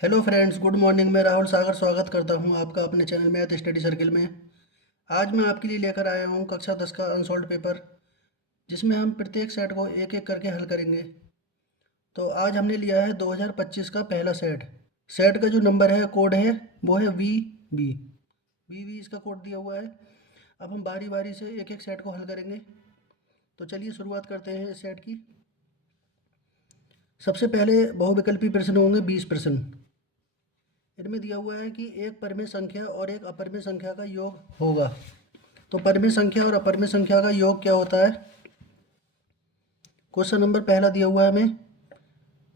Hello friends, good morning. मैं राहुल सागर स्वागत करता हूं आपका अपने चैनल मैथ स्टडी सर्किल में। आज मैं आपके लिए लेकर आया हूं कक्षा 10 का अनसॉल्व पेपर, जिसमें हम प्रत्येक सेट को एक एक करके हल करेंगे। तो आज हमने लिया है 2025 का पहला सेट। सेट का जो नंबर है, कोड है, वो है वी इसका कोड दिया हुआ है। अब हम बारी बारी से एक एक सेट को हल करेंगे। तो चलिए शुरुआत करते हैं इस सेट की। सबसे पहले बहुविकल्पी प्रश्न होंगे 20 प्रश्न। इनमें दिया हुआ है कि एक परिमेय संख्या और एक अपरिमेय संख्या का योग होगा। तो परिमेय संख्या और अपरिमेय संख्या का योग क्या होता है? क्वेश्चन नंबर पहला दिया हुआ है हमें,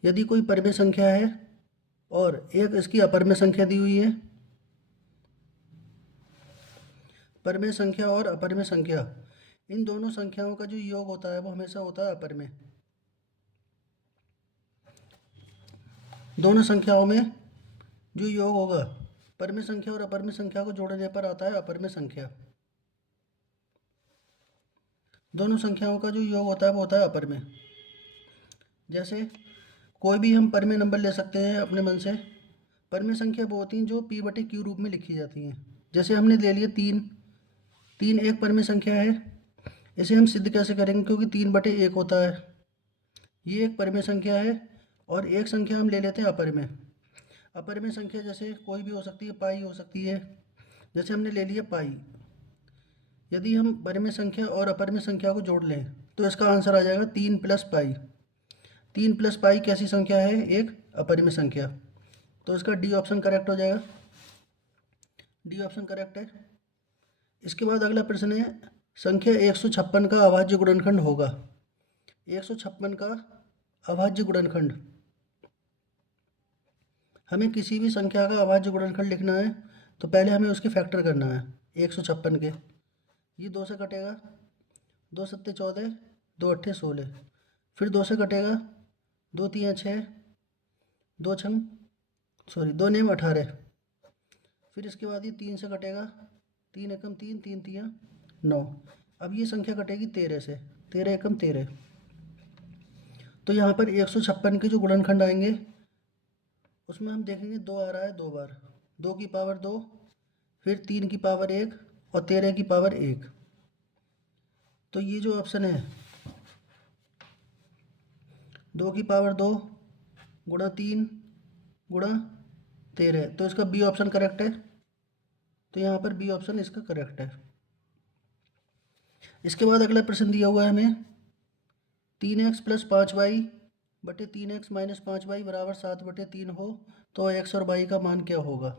यदि कोई परिमेय संख्या है और एक इसकी अपरिमेय संख्या दी हुई है। परिमेय संख्या और अपरिमेय संख्या, इन दोनों संख्याओं का जो योग होता है वो हमेशा होता है अपरिमेय। दोनों संख्याओं में जो योग होगा, परिमेय संख्या और अपरिमेय संख्या को जोड़ने पर आता है अपरिमेय संख्या। दोनों संख्याओं का जो योग होता है वो होता है अपरिमेय। जैसे कोई भी हम परिमेय नंबर ले सकते हैं अपने मन से। परिमेय संख्या वो होती हैं जो p/q रूप में लिखी जाती हैं। जैसे हमने ले लिया 3। 3 एक परिमेय संख्या है। इसे हम सिद्ध कैसे करेंगे? क्योंकि 3/1 होता है, ये एक परिमेय संख्या है। और एक संख्या हम ले लेते हैं अपरिमेय। अपरिमेय संख्या जैसे कोई भी हो सकती है, पाई हो सकती है। जैसे हमने ले लिया पाई। यदि हम परिमेय संख्या और अपरिमेय संख्या को जोड़ लें तो इसका आंसर आ जाएगा 3 + पाई। 3 + पाई कैसी संख्या है? एक अपरिमेय संख्या। तो इसका डी ऑप्शन करेक्ट हो जाएगा। डी ऑप्शन करेक्ट है। इसके बाद अगला प्रश्न है, संख्या 156 का अभाज्य गुणनखंड होगा। 156 का अभाज्य गुणनखंड, हमें किसी भी संख्या का अभाज्य गुणनखंड लिखना है तो पहले हमें उसके फैक्टर करना है 156 के। ये 2 से कटेगा, 2 सत्ते 14, 2 अट्ठे 16। फिर 2 से कटेगा, 2 तियाँ 6, 2 नेम 18। फिर इसके बाद ये 3 से कटेगा, 3 एकम 3, 3 तियाँ 9। अब ये संख्या कटेगी 13 से, 13 एकम 13। तो यहाँ पर 156 के जो गुणनखंड आएंगे उसमें हम देखेंगे 2 आ रहा है 2 बार। 2 की पावर 2, फिर 3 की पावर 1 और 13 की पावर 1। तो ये जो ऑप्शन है 2 की पावर 2 गुणा 3 गुणा 13, तो इसका बी ऑप्शन करेक्ट है। तो यहाँ पर बी ऑप्शन इसका करेक्ट है। इसके बाद अगला प्रश्न दिया हुआ है हमें, 3x + 5y बटे 3x - 5y बराबर 7/3 हो तो x और y का मान क्या होगा?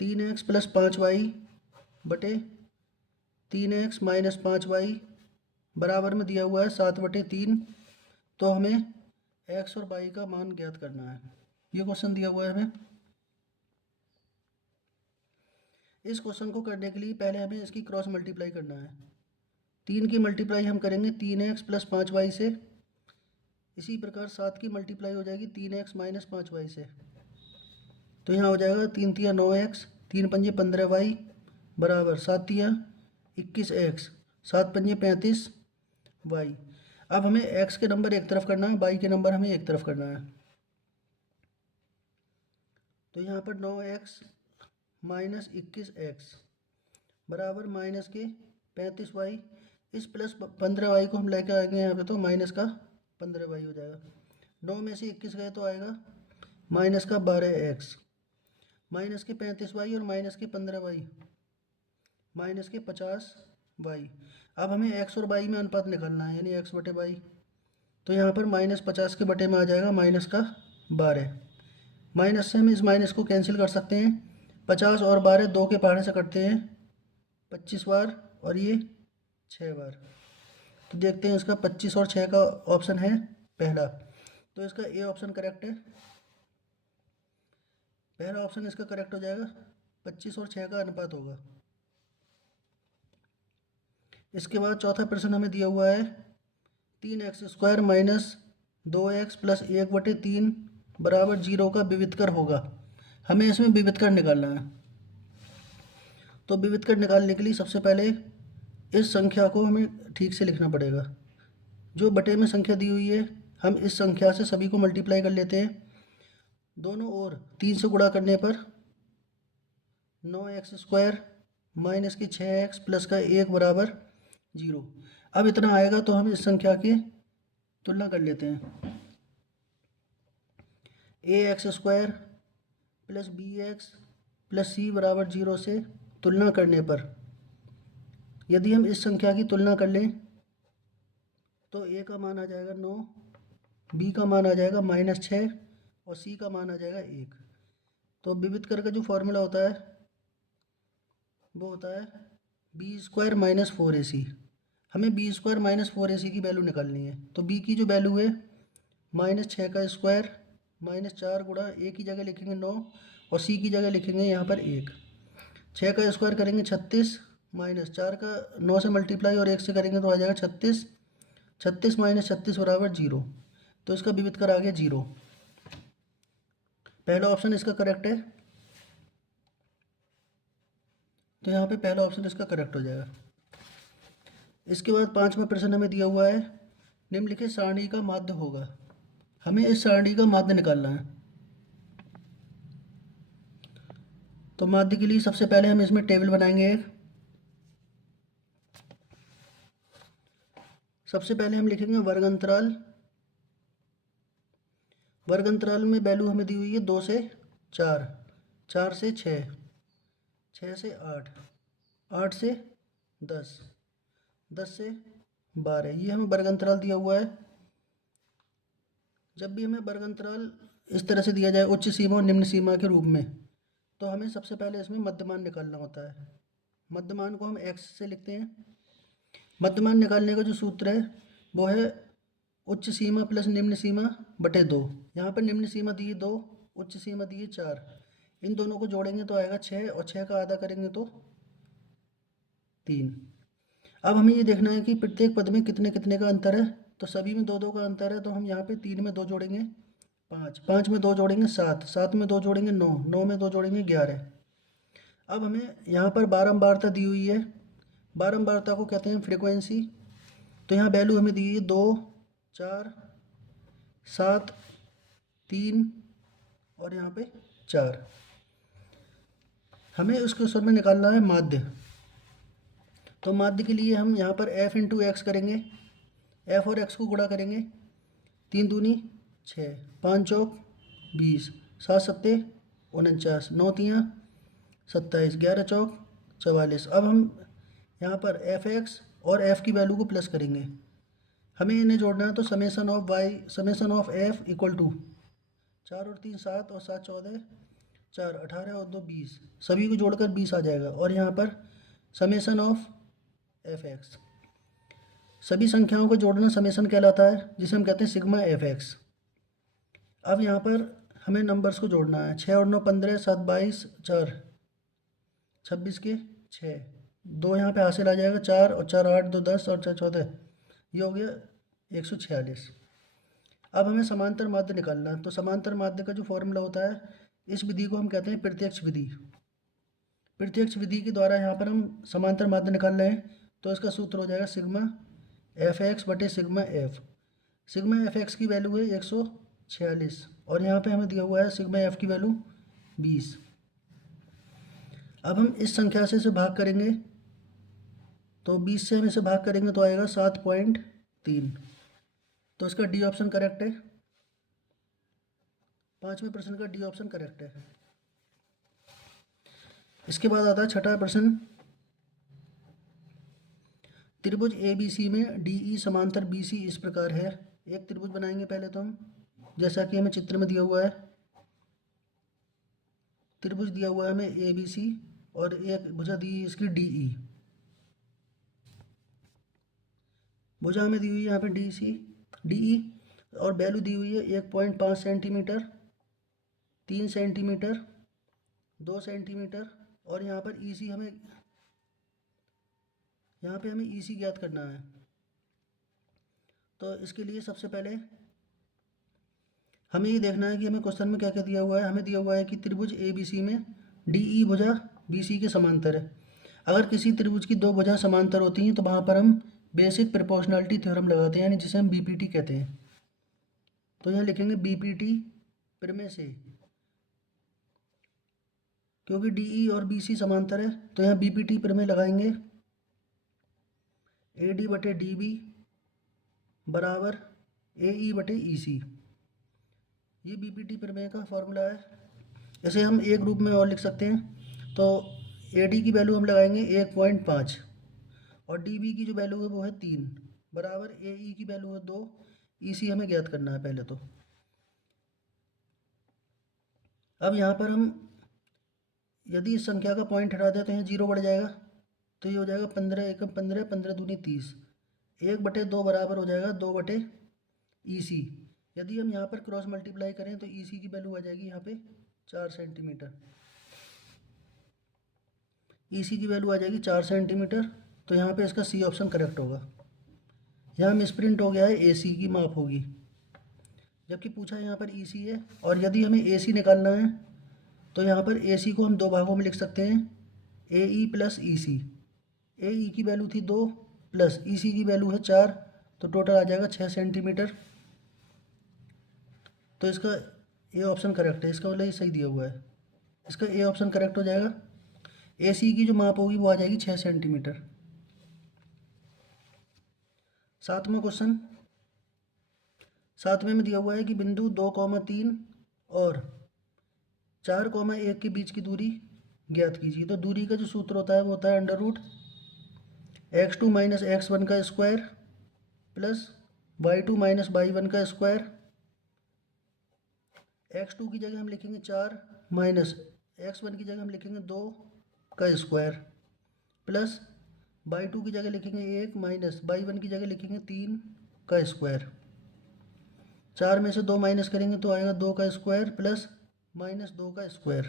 3x + 5y बटे 3x - 5y बराबर में दिया हुआ है 7/3। तो हमें x और y का मान ज्ञात करना है। ये क्वेश्चन दिया हुआ है हमें। इस क्वेश्चन को करने के लिए पहले हमें इसकी क्रॉस मल्टीप्लाई करना है। 3 की मल्टीप्लाई हम करेंगे 3x + 5y से। इसी प्रकार 7 की मल्टीप्लाई हो जाएगी 3x - 5y से। तो यहाँ हो जाएगा 3 तियाँ 9x, 3 पंजे 15y बराबर 7 तियाँ 21x, 7 पंजे 35y। अब हमें x के नंबर एक तरफ करना है, y के नंबर हमें एक तरफ करना है। तो यहाँ पर 9x - 21x बराबर माइनस के 35y। इस प्लस 15y को हम लेकर आएंगे यहाँ पे, तो माइनस का 15y हो जाएगा। 9 में से 21 गए तो आएगा माइनस का 12x, माइनस के 35y और माइनस के 15y, माइनस के 50y। अब हमें x और y में अनुपात निकालना है, यानी x/y। तो यहाँ पर -50 के बटे में आ जाएगा माइनस का 12। माइनस से हम इस माइनस को कैंसिल कर सकते हैं। 50 और 12 2 के पहाड़े से कटते हैं 25 बार, और ये 6 बार। तो देखते हैं इसका 25 और 6 का ऑप्शन है पहला। तो इसका ए ऑप्शन करेक्ट है। पहला ऑप्शन इसका करेक्ट हो जाएगा, 25 और 6 का अनुपात होगा। इसके बाद चौथा प्रश्न हमें दिया हुआ है, 3x² - 2x + 1/3 बराबर 0 का विवितकर होगा। हमें इसमें विवितकर निकालना है। तो विवितकर निकालने के लिए सबसे पहले इस संख्या को हमें ठीक से लिखना पड़ेगा। जो बटे में संख्या दी हुई है हम इस संख्या से सभी को मल्टीप्लाई कर लेते हैं। दोनों ओर 3 से गुणा करने पर 9x² माइनस के 6x प्लस का 1 बराबर 0। अब इतना आएगा तो हम इस संख्या की तुलना कर लेते हैं। ax² plus bx plus c बराबर 0 से तुलना करने पर यदि हम इस संख्या की तुलना कर लें तो a का मान आ जाएगा 9, b का मान आ जाएगा -6 और c का मान आ जाएगा 1। तो विविध का जो फॉर्मूला होता है वो होता है b² माइनस 4ac। हमें b² माइनस 4ac की वैल्यू निकालनी है। तो b की जो वैल्यू है -6 का स्क्वायर -4 गुणा a की जगह लिखेंगे 9 और c की जगह लिखेंगे यहाँ पर 1। 6 का स्क्वायर करेंगे 36 -4 का 9 से मल्टीप्लाई और 1 से करेंगे तो आ जाएगा 36। 36 माइनस 36 बराबर 0। तो इसका विविध कर आ गया 0। पहला ऑप्शन इसका करेक्ट है। तो यहाँ पे पहला ऑप्शन इसका करेक्ट हो जाएगा। इसके बाद 5वां प्रश्न हमें दिया हुआ है, निम्नलिखित सारणी का माध्य होगा। हमें इस सारणी का माध्य निकालना है। तो माध्य के लिए सबसे पहले हम इसमें टेबल बनाएंगे एक। सबसे पहले हम लिखेंगे वर्ग अंतराल। वर्ग अंतराल में वैल्यू हमें दी हुई है 2 से 4, 4 से 6, 6 से 8, 8 से 10, 10 से 12। ये हमें वर्ग अंतराल दिया हुआ है। जब भी हमें वर्ग अंतराल इस तरह से दिया जाए उच्च सीमा और निम्न सीमा के रूप में, तो हमें सबसे पहले इसमें मध्यमान निकालना होता है। मध्यमान को हम x से लिखते हैं। मध्यमान निकालने का जो सूत्र है वो है उच्च सीमा प्लस निम्न सीमा बटे 2। यहाँ पर निम्न सीमा दी है 2, उच्च सीमा दी है 4। इन दोनों को जोड़ेंगे तो आएगा 6 और 6 का आधा करेंगे तो 3। अब हमें ये देखना है कि प्रत्येक पद में कितने कितने का अंतर है। तो सभी में 2 2 का अंतर है। तो हम यहाँ पे 3 में 2 जोड़ेंगे 5, 5 में 2 जोड़ेंगे 7, 7 में 2 जोड़ेंगे 9, 9 में 2 जोड़ेंगे 11। अब हमें यहाँ पर बारंबारता दी हुई है। बारंबारता को कहते हैं फ्रीक्वेंसी। तो यहाँ वैल्यू हमें दी हुई है 2, 4, 7, 3 और यहाँ पे 4। हमें उस क्वेश्चन में निकालना है माध्य। तो माध्य के लिए हम यहाँ पर f इंटू एक्स करेंगे। f और x को गुणा करेंगे। 3 दूनी 6, 5 चौक 20, 7 सत्ते 49, 9 तियाँ 27, 11 चौक 44। अब हम यहाँ पर f(x) और f की वैल्यू को प्लस करेंगे। हमें इन्हें जोड़ना है। तो summation of f equal to 4 और 3 7 और 7 14, 4 18 और 2 20। सभी को जोड़कर 20 आ जाएगा। और यहाँ पर समेसन ऑफ f(x). सभी संख्याओं को जोड़ना समेसन कहलाता है, जिसे हम कहते हैं सिग्मा f(x). अब यहाँ पर हमें नंबर्स को जोड़ना है। 6 और 9 15, 7 22, 4 26 के 6, 2 यहाँ पे हासिल आ जाएगा 4 और 4 8, 2 10 और 4 14। ये हो गया 146। अब हमें समांतर माध्य निकालना है। तो समांतर माध्य का जो फॉर्मूला होता है, इस विधि को हम कहते हैं प्रत्यक्ष विधि। प्रत्यक्ष विधि के द्वारा यहाँ पर हम समांतर माध्य निकाल रहे हैं। तो इसका सूत्र हो जाएगा सिग्मा f(x) बटे सिग्मा f। सिग्मा f(x) की वैल्यू है 146 और यहाँ पे हमें दिया हुआ है सिग्मा f की वैल्यू 20। अब हम इस संख्या से इसे भाग करेंगे। तो 20 से हम इसे भाग करेंगे तो आएगा 7.3। तो इसका डी ऑप्शन करेक्ट है। 5वें प्रश्न का डी ऑप्शन करेक्ट है। इसके बाद आता है छठा प्रश्न। त्रिभुज ABC में DE समांतर BC इस प्रकार है। एक त्रिभुज बनाएंगे पहले तो हम, जैसा कि हमें चित्र में दिया हुआ है। त्रिभुज दिया हुआ है हमें ABC और एक भुजा दी है इसकी DE। भुजा हमें दी हुई है यहाँ पे DE और वैल्यू दी हुई है 1.5 सेंटीमीटर, 3 सेंटीमीटर, 2 सेंटीमीटर और यहाँ पर EC हमें EC ज्ञात करना है। तो इसके लिए सबसे पहले हमें ये देखना है कि हमें क्वेश्चन में क्या क्या दिया हुआ है। हमें दिया हुआ है कि त्रिभुज ABC में DE भुजा BC के समांतर है। अगर किसी त्रिभुज की 2 भुजा समांतर होती हैं तो वहाँ पर हम बेसिक प्रोपोर्शनलिटी थ्योरम लगाते हैं, यानी जिसे हम BPT कहते हैं। तो यहाँ लिखेंगे BPT प्रमेय से, क्योंकि DE और BC समांतर है तो यहाँ BPT प्रमेय लगाएंगे। AD बटे DB बराबर AE बटे EC, ये BPT प्रमेय का फॉर्मूला है। इसे हम एक रूप में और लिख सकते हैं। तो AD की वैल्यू हम लगाएंगे 1.5 और DB की जो वैल्यू है वो है 3 बराबर AE की वैल्यू है 2, EC हमें ज्ञात करना है पहले तो। अब यहाँ पर हम यदि इस संख्या का पॉइंट हटा दें तो यहाँ 0 बढ़ जाएगा, तो ये हो जाएगा 15 एकम 15, 15 दूनी 30, 1/2 बराबर हो जाएगा 2/EC। यदि हम यहाँ पर क्रॉस मल्टीप्लाई करें तो EC की वैल्यू आ जाएगी यहाँ पे 4 सेंटीमीटर, EC की वैल्यू आ जाएगी 4 सेंटीमीटर। तो यहाँ पे इसका C ऑप्शन करेक्ट होगा। यहाँ मिसप्रिंट हो गया है, AC की माप होगी, जबकि पूछा है यहाँ पर EC है। और यदि हमें AC निकालना है तो यहाँ पर AC को हम दो भागों में लिख सकते हैं, AE प्लस EC। AE की वैल्यू थी 2 प्लस EC की वैल्यू है 4, तो टोटल आ जाएगा 6 सेंटीमीटर। तो इसका ए ऑप्शन करेक्ट है, इसका मतलब ये सही दिया हुआ है, इसका ए ऑप्शन करेक्ट हो जाएगा। AC की जो माप होगी वो आ जाएगी 6 सेंटीमीटर। 7वां क्वेश्चन, 7वें में दिया हुआ है कि बिंदु 2,3 और 4,1 के बीच की दूरी ज्ञात कीजिए। तो दूरी का जो सूत्र होता है वो होता है √(x2 - x1) का स्क्वायर प्लस y2 - y1 का स्क्वायर। x2 की जगह हम लिखेंगे 4 माइनस x1 की जगह हम लिखेंगे 2 का स्क्वायर प्लस y2 की जगह लिखेंगे 1 माइनस y1 की जगह लिखेंगे 3 का स्क्वायर। 4 में से 2 माइनस करेंगे तो आएगा 2 का स्क्वायर प्लस -2 का स्क्वायर।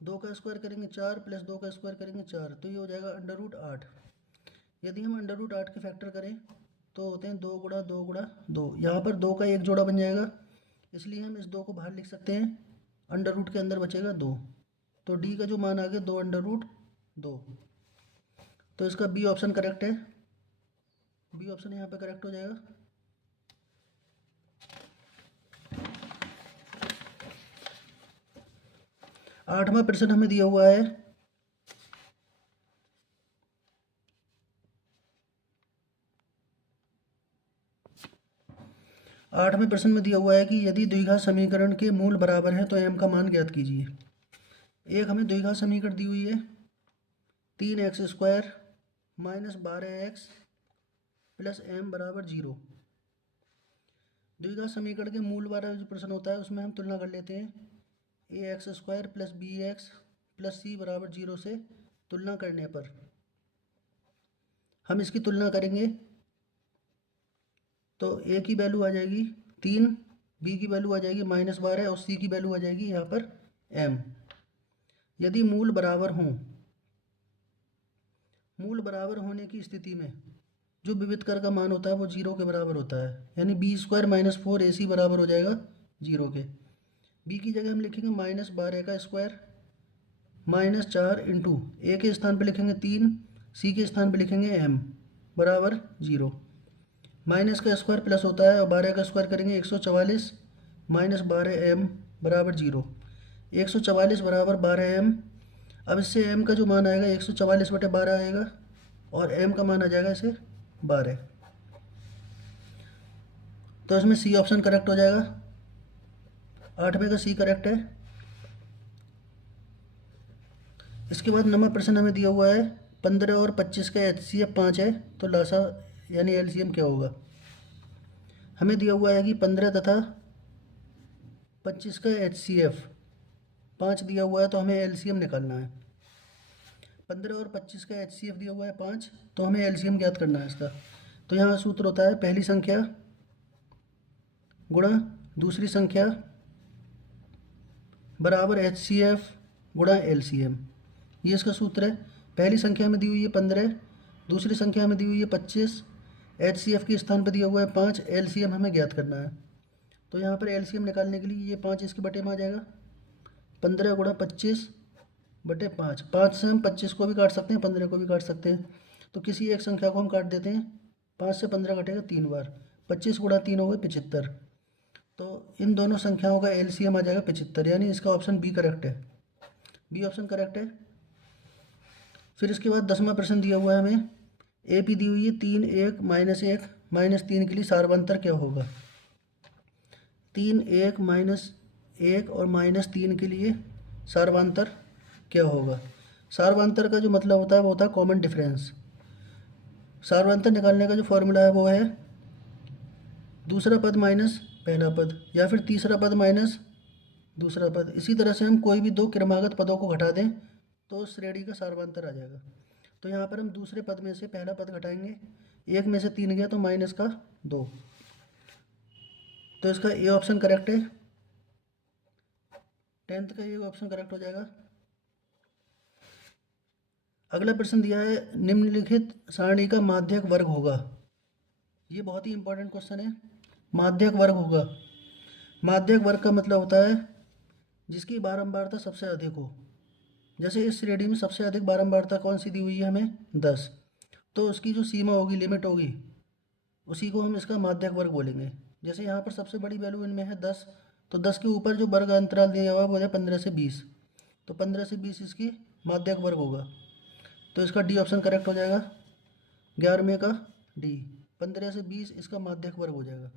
2 का स्क्वायर करेंगे 4 प्लस 2 का स्क्वायर करेंगे 4, तो ये हो जाएगा √8। यदि हम √8 के फैक्टर करें तो होते हैं 2 गुणा 2 गुणा 2। यहाँ पर 2 का एक जोड़ा बन जाएगा, इसलिए हम इस 2 को बाहर लिख सकते हैं, अंडर रूट के अंदर बचेगा 2। तो डी का जो मान आ गया 2√2। तो इसका बी ऑप्शन करेक्ट है, बी ऑप्शन यहाँ पे करेक्ट हो जाएगा। आठवां प्रश्न हमें दिया हुआ है आठवें प्रश्न में दिया हुआ है कि यदि द्विघात समीकरण के मूल बराबर हैं तो m का मान ज्ञात कीजिए। एक हमें द्विघात समीकरण दी हुई है 3x² - 12x प्लस m बराबर 0। द्विघात समीकरण के मूल वाला जो प्रश्न होता है उसमें हम तुलना कर लेते हैं। ax² plus bx plus c बराबर 0 से तुलना करने पर हम इसकी तुलना करेंगे तो a की वैल्यू आ जाएगी 3, b की वैल्यू आ जाएगी -12 और c की वैल्यू आ जाएगी यहाँ पर m। यदि मूल बराबर हों, मूल बराबर होने की स्थिति में जो विविध कर का मान होता है वो 0 के बराबर होता है, यानी b² - 4ac बराबर हो जाएगा 0 के। b की जगह हम लिखेंगे -12 का स्क्वायर -4 इंटू a के स्थान पर लिखेंगे 3, c के स्थान पर लिखेंगे m बराबर 0। माइनस का स्क्वायर प्लस होता है और 12 का स्क्वायर करेंगे 144 -12m बराबर 0। 144 बराबर 12m। अब इससे m का जो मान आएगा 144/12 आएगा और m का मान आ जाएगा इसे 12। तो इसमें सी ऑप्शन करेक्ट हो जाएगा, 8वें का सी करेक्ट है। इसके बाद 9वां प्रश्न हमें दिया हुआ है 15 और 25 का HCF 5 है, तो लासा यानी LCM क्या होगा। हमें दिया हुआ है कि 15 तथा 25 का HCF 5 दिया हुआ है, तो हमें LCM निकालना है। 15 और 25 का HCF दिया हुआ है 5, तो हमें LCM ज्ञात करना है इसका। तो यहाँ सूत्र होता है पहली संख्या गुणा दूसरी संख्या बराबर HCF गुणा LCM, ये इसका सूत्र है। पहली संख्या में दी हुई है 15, दूसरी संख्या में दी हुई है 25, HCF के स्थान पर दिया हुआ है 5, LCM हमें ज्ञात करना है। तो यहाँ पर LCM निकालने के लिए ये 5 इसके बटे में आ जाएगा, 15 गुणा 25/5। 5 से हम 25 को भी काट सकते हैं, 15 को भी काट सकते हैं। तो किसी एक संख्या को हम काट देते हैं, 5 से 15 कटेगा 3 बार, 25 गुणा 3 हो गए 75। तो इन दोनों संख्याओं का एलसीएम आ जाएगा 75, यानी इसका ऑप्शन बी करेक्ट है। बी ऑप्शन करेक्ट है। फिर इसके बाद 10वां प्रश्न दिया हुआ है हमें, ए पी दी हुई है 3 1 -1 -3 के लिए सार्वंतर क्या होगा। 3 1 -1 और -3 के लिए सार्वंतर क्या होगा। सार्वंतर का जो मतलब होता है वो होता है कॉमन डिफरेंस। सार्वंतर निकालने का जो फॉर्मूला है वो है दूसरा पद माइनस पहला पद, या फिर तीसरा पद माइनस दूसरा पद। इसी तरह से हम कोई भी दो क्रमागत पदों को घटा दें तो उस श्रेणी का सार्वंतर आ जाएगा। तो यहाँ पर हम दूसरे पद में से पहला पद घटाएंगे, 1 में से 3 गया तो माइनस का 2, तो इसका ए ऑप्शन करेक्ट है। 10th का ये ऑप्शन करेक्ट हो जाएगा। अगला प्रश्न दिया है, निम्नलिखित सारणी का माध्यक वर्ग होगा। ये बहुत ही इंपॉर्टेंट क्वेश्चन है। माध्यक वर्ग होगा। माध्यक वर्ग का मतलब होता है जिसकी बारंबारता सबसे अधिक हो। जैसे इस श्रेणी में सबसे अधिक बारंबारता कौन सी दी हुई है हमें, 10, तो उसकी जो सीमा होगी, लिमिट होगी, उसी को हम इसका माध्यक वर्ग बोलेंगे। जैसे यहाँ पर सबसे बड़ी वैल्यू इनमें है 10, तो 10 के ऊपर जो वर्ग अंतराल दिया हुआ है वो है 15 से 20, तो 15 से 20 इसकी माध्यक वर्ग होगा। तो इसका डी ऑप्शन करेक्ट हो जाएगा। 11वें का डी, 15 से 20 इसका माध्यक वर्ग हो जाएगा।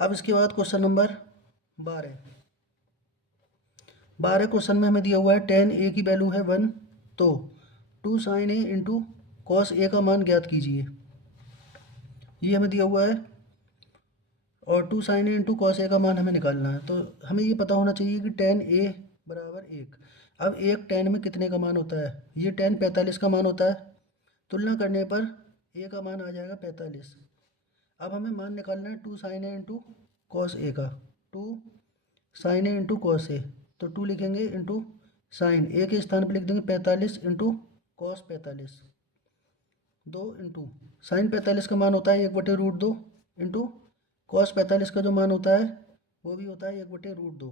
अब इसके बाद क्वेश्चन नंबर 12। 12 क्वेश्चन में हमें दिया हुआ है tan a की वैल्यू है 1, तो 2 sin a into cos A का मान ज्ञात कीजिए। ये हमें दिया हुआ है और 2 sin a into cos A का मान हमें निकालना है। तो हमें ये पता होना चाहिए कि tan a बराबर 1। अब एक tan में कितने का मान होता है, ये tan 45 का मान होता है। तुलना करने पर a का मान आ जाएगा 45। अब हमें मान निकालना है 2 sin a into cos A का। 2 sin a into cos A, तो 2 लिखेंगे इंटू साइन ए के स्थान पर लिख देंगे 45 इंटू कॉस 45, 2 इंटू साइन 45 का मान होता है 1/√2 इंटू कॉस 45 का जो मान होता है वो भी होता है 1/√2।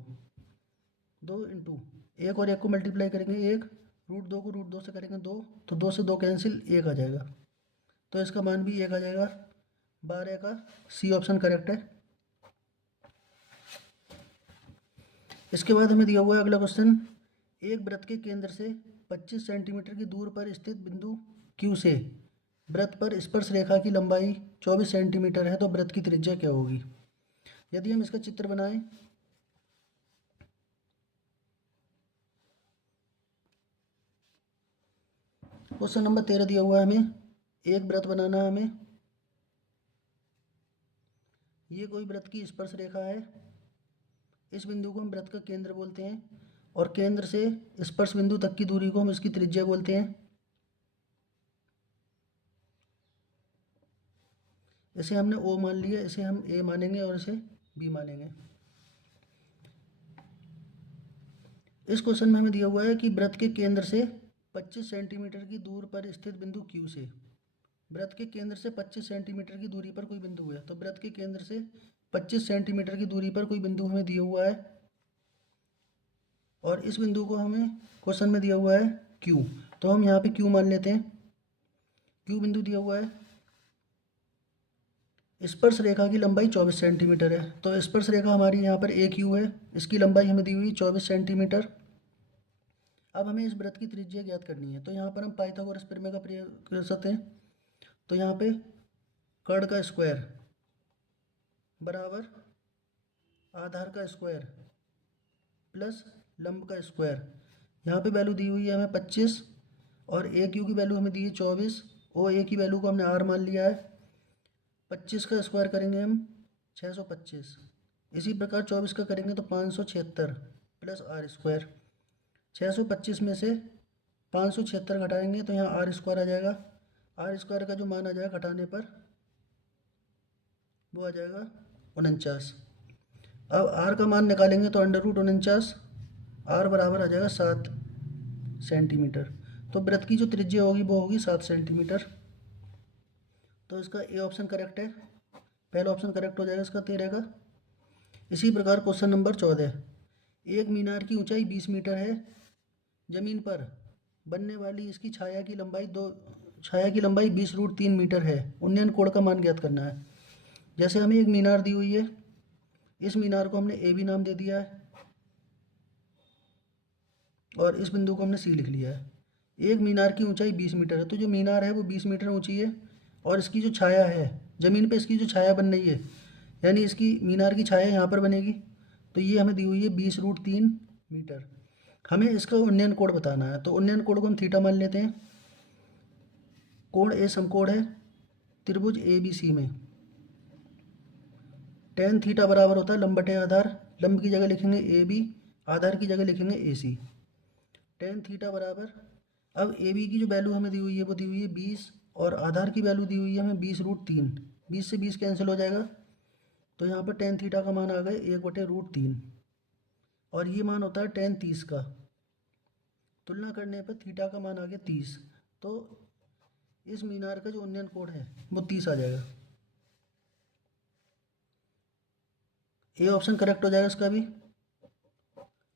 2 इंटू एक और एक को मल्टीप्लाई करेंगे 1, √2 को √2 से करेंगे 2, तो 2 से 2 कैंसिल, 1 आ जाएगा। तो इसका मान भी 1 आ जाएगा। 12 का सी ऑप्शन करेक्ट है। इसके बाद हमें दिया हुआ है अगला क्वेश्चन, एक वृत्त के केंद्र से 25 सेंटीमीटर की दूर पर स्थित बिंदु Q से वृत्त पर स्पर्श रेखा की लंबाई 24 सेंटीमीटर है, तो वृत्त की त्रिज्या क्या होगी। यदि हम इसका चित्र बनाएं, क्वेश्चन नंबर 13 दिया हुआ है हमें, एक वृत्त बनाना है हमें। ये कोई वृत्त की स्पर्श रेखा है, इस बिंदु को हम वृत्त का केंद्र बोलते हैं, और केंद्र से स्पर्श बिंदु तक की दूरी को हम इसकी त्रिज्या बोलते हैं। इसे हमने O मान लिया, इसे हम A मानेंगे और इसे B मानेंगे। इस क्वेश्चन में हमें दिया हुआ है कि वृत्त के केंद्र से 25 सेंटीमीटर की दूर पर स्थित बिंदु Q से, वृत्त के केंद्र से 25 सेंटीमीटर की दूरी पर कोई बिंदु है, तो वृत्त के केंद्र से 25 सेंटीमीटर की दूरी पर कोई बिंदु हमें दिया हुआ है, और इस बिंदु को हमें क्वेश्चन में दिया हुआ है Q, तो हम यहाँ पे Q मान लेते हैं। Q बिंदु दिया हुआ है, स्पर्श रेखा की लंबाई 24 सेंटीमीटर है, तो स्पर्श रेखा हमारी यहाँ पर AQ है, इसकी लंबाई हमें दी हुई 24 सेंटीमीटर। अब हमें इस वृत्त की त्रिज्या ज्ञात करनी है, तो यहाँ पर हम पाइथागोरस प्रमेय का प्रयोग कर सकते हैं। तो यहाँ पे कर्ण का स्क्वायर बराबर आधार का स्क्वायर प्लस लंब का स्क्वायर। यहाँ पे वैल्यू दी हुई है हमें 25 और AQ की वैल्यू हमें दी है 24, OA की वैल्यू को हमने R मान लिया है। 25 का स्क्वायर करेंगे हम 625, इसी प्रकार 24 का करेंगे तो 576 प्लस R स्क्वायर। 625 में से 576 घटाएंगे तो यहाँ R स्क्वायर आ जाएगा। R स्क्वायर का जो मान आ जाएगा घटाने पर वो आ जाएगा 49। अब R का मान निकालेंगे तो √49, R बराबर आ जाएगा 7 सेंटीमीटर। तो वृत्त की जो त्रिज्या होगी वो होगी 7 सेंटीमीटर। तो इसका ए ऑप्शन करेक्ट है, पहला ऑप्शन करेक्ट हो जाएगा इसका 13 का। इसी प्रकार क्वेश्चन नंबर 14, एक मीनार की ऊंचाई 20 मीटर है, जमीन पर बनने वाली इसकी छाया की लंबाई छाया की लंबाई 20√3 मीटर है, उन्नयन कोण का मान ज्ञात करना है। जैसे हमें एक मीनार दी हुई है, इस मीनार को हमने ए बी नाम दे दिया है और इस बिंदु को हमने सी लिख लिया है। एक मीनार की ऊंचाई 20 मीटर है, तो जो मीनार है वो 20 मीटर ऊंची है और इसकी जो छाया है ज़मीन पे, इसकी जो छाया बन रही है, यानी इसकी मीनार की छाया यहाँ पर बनेगी, तो ये हमें दी हुई है 20√3 मीटर। हमें इसका उन्नयन कोण बताना है, तो उन्नयन कोण को हम थीटा मान लेते हैं। कोण ए समकोण है त्रिभुज ए बी सी में। टेन थीटा बराबर होता है लंब बटे आधार। लंब की जगह लिखेंगे ए बी, आधार की जगह लिखेंगे ए सी। टेन थीटा बराबर, अब ए बी की जो वैल्यू हमें दी हुई है वो दी हुई है 20 और आधार की वैल्यू दी हुई है हमें 20√3। 20 से 20 कैंसिल हो जाएगा, तो यहाँ पर टेन थीटा का मान आ गया 1/√3 और ये मान होता है टेन 30 का। तुलना करने पर थीटा का मान आ गया 30, तो इस मीनार का जो उन्नयन कोण है वो 30 आ जाएगा। ए ऑप्शन करेक्ट हो जाएगा इसका भी।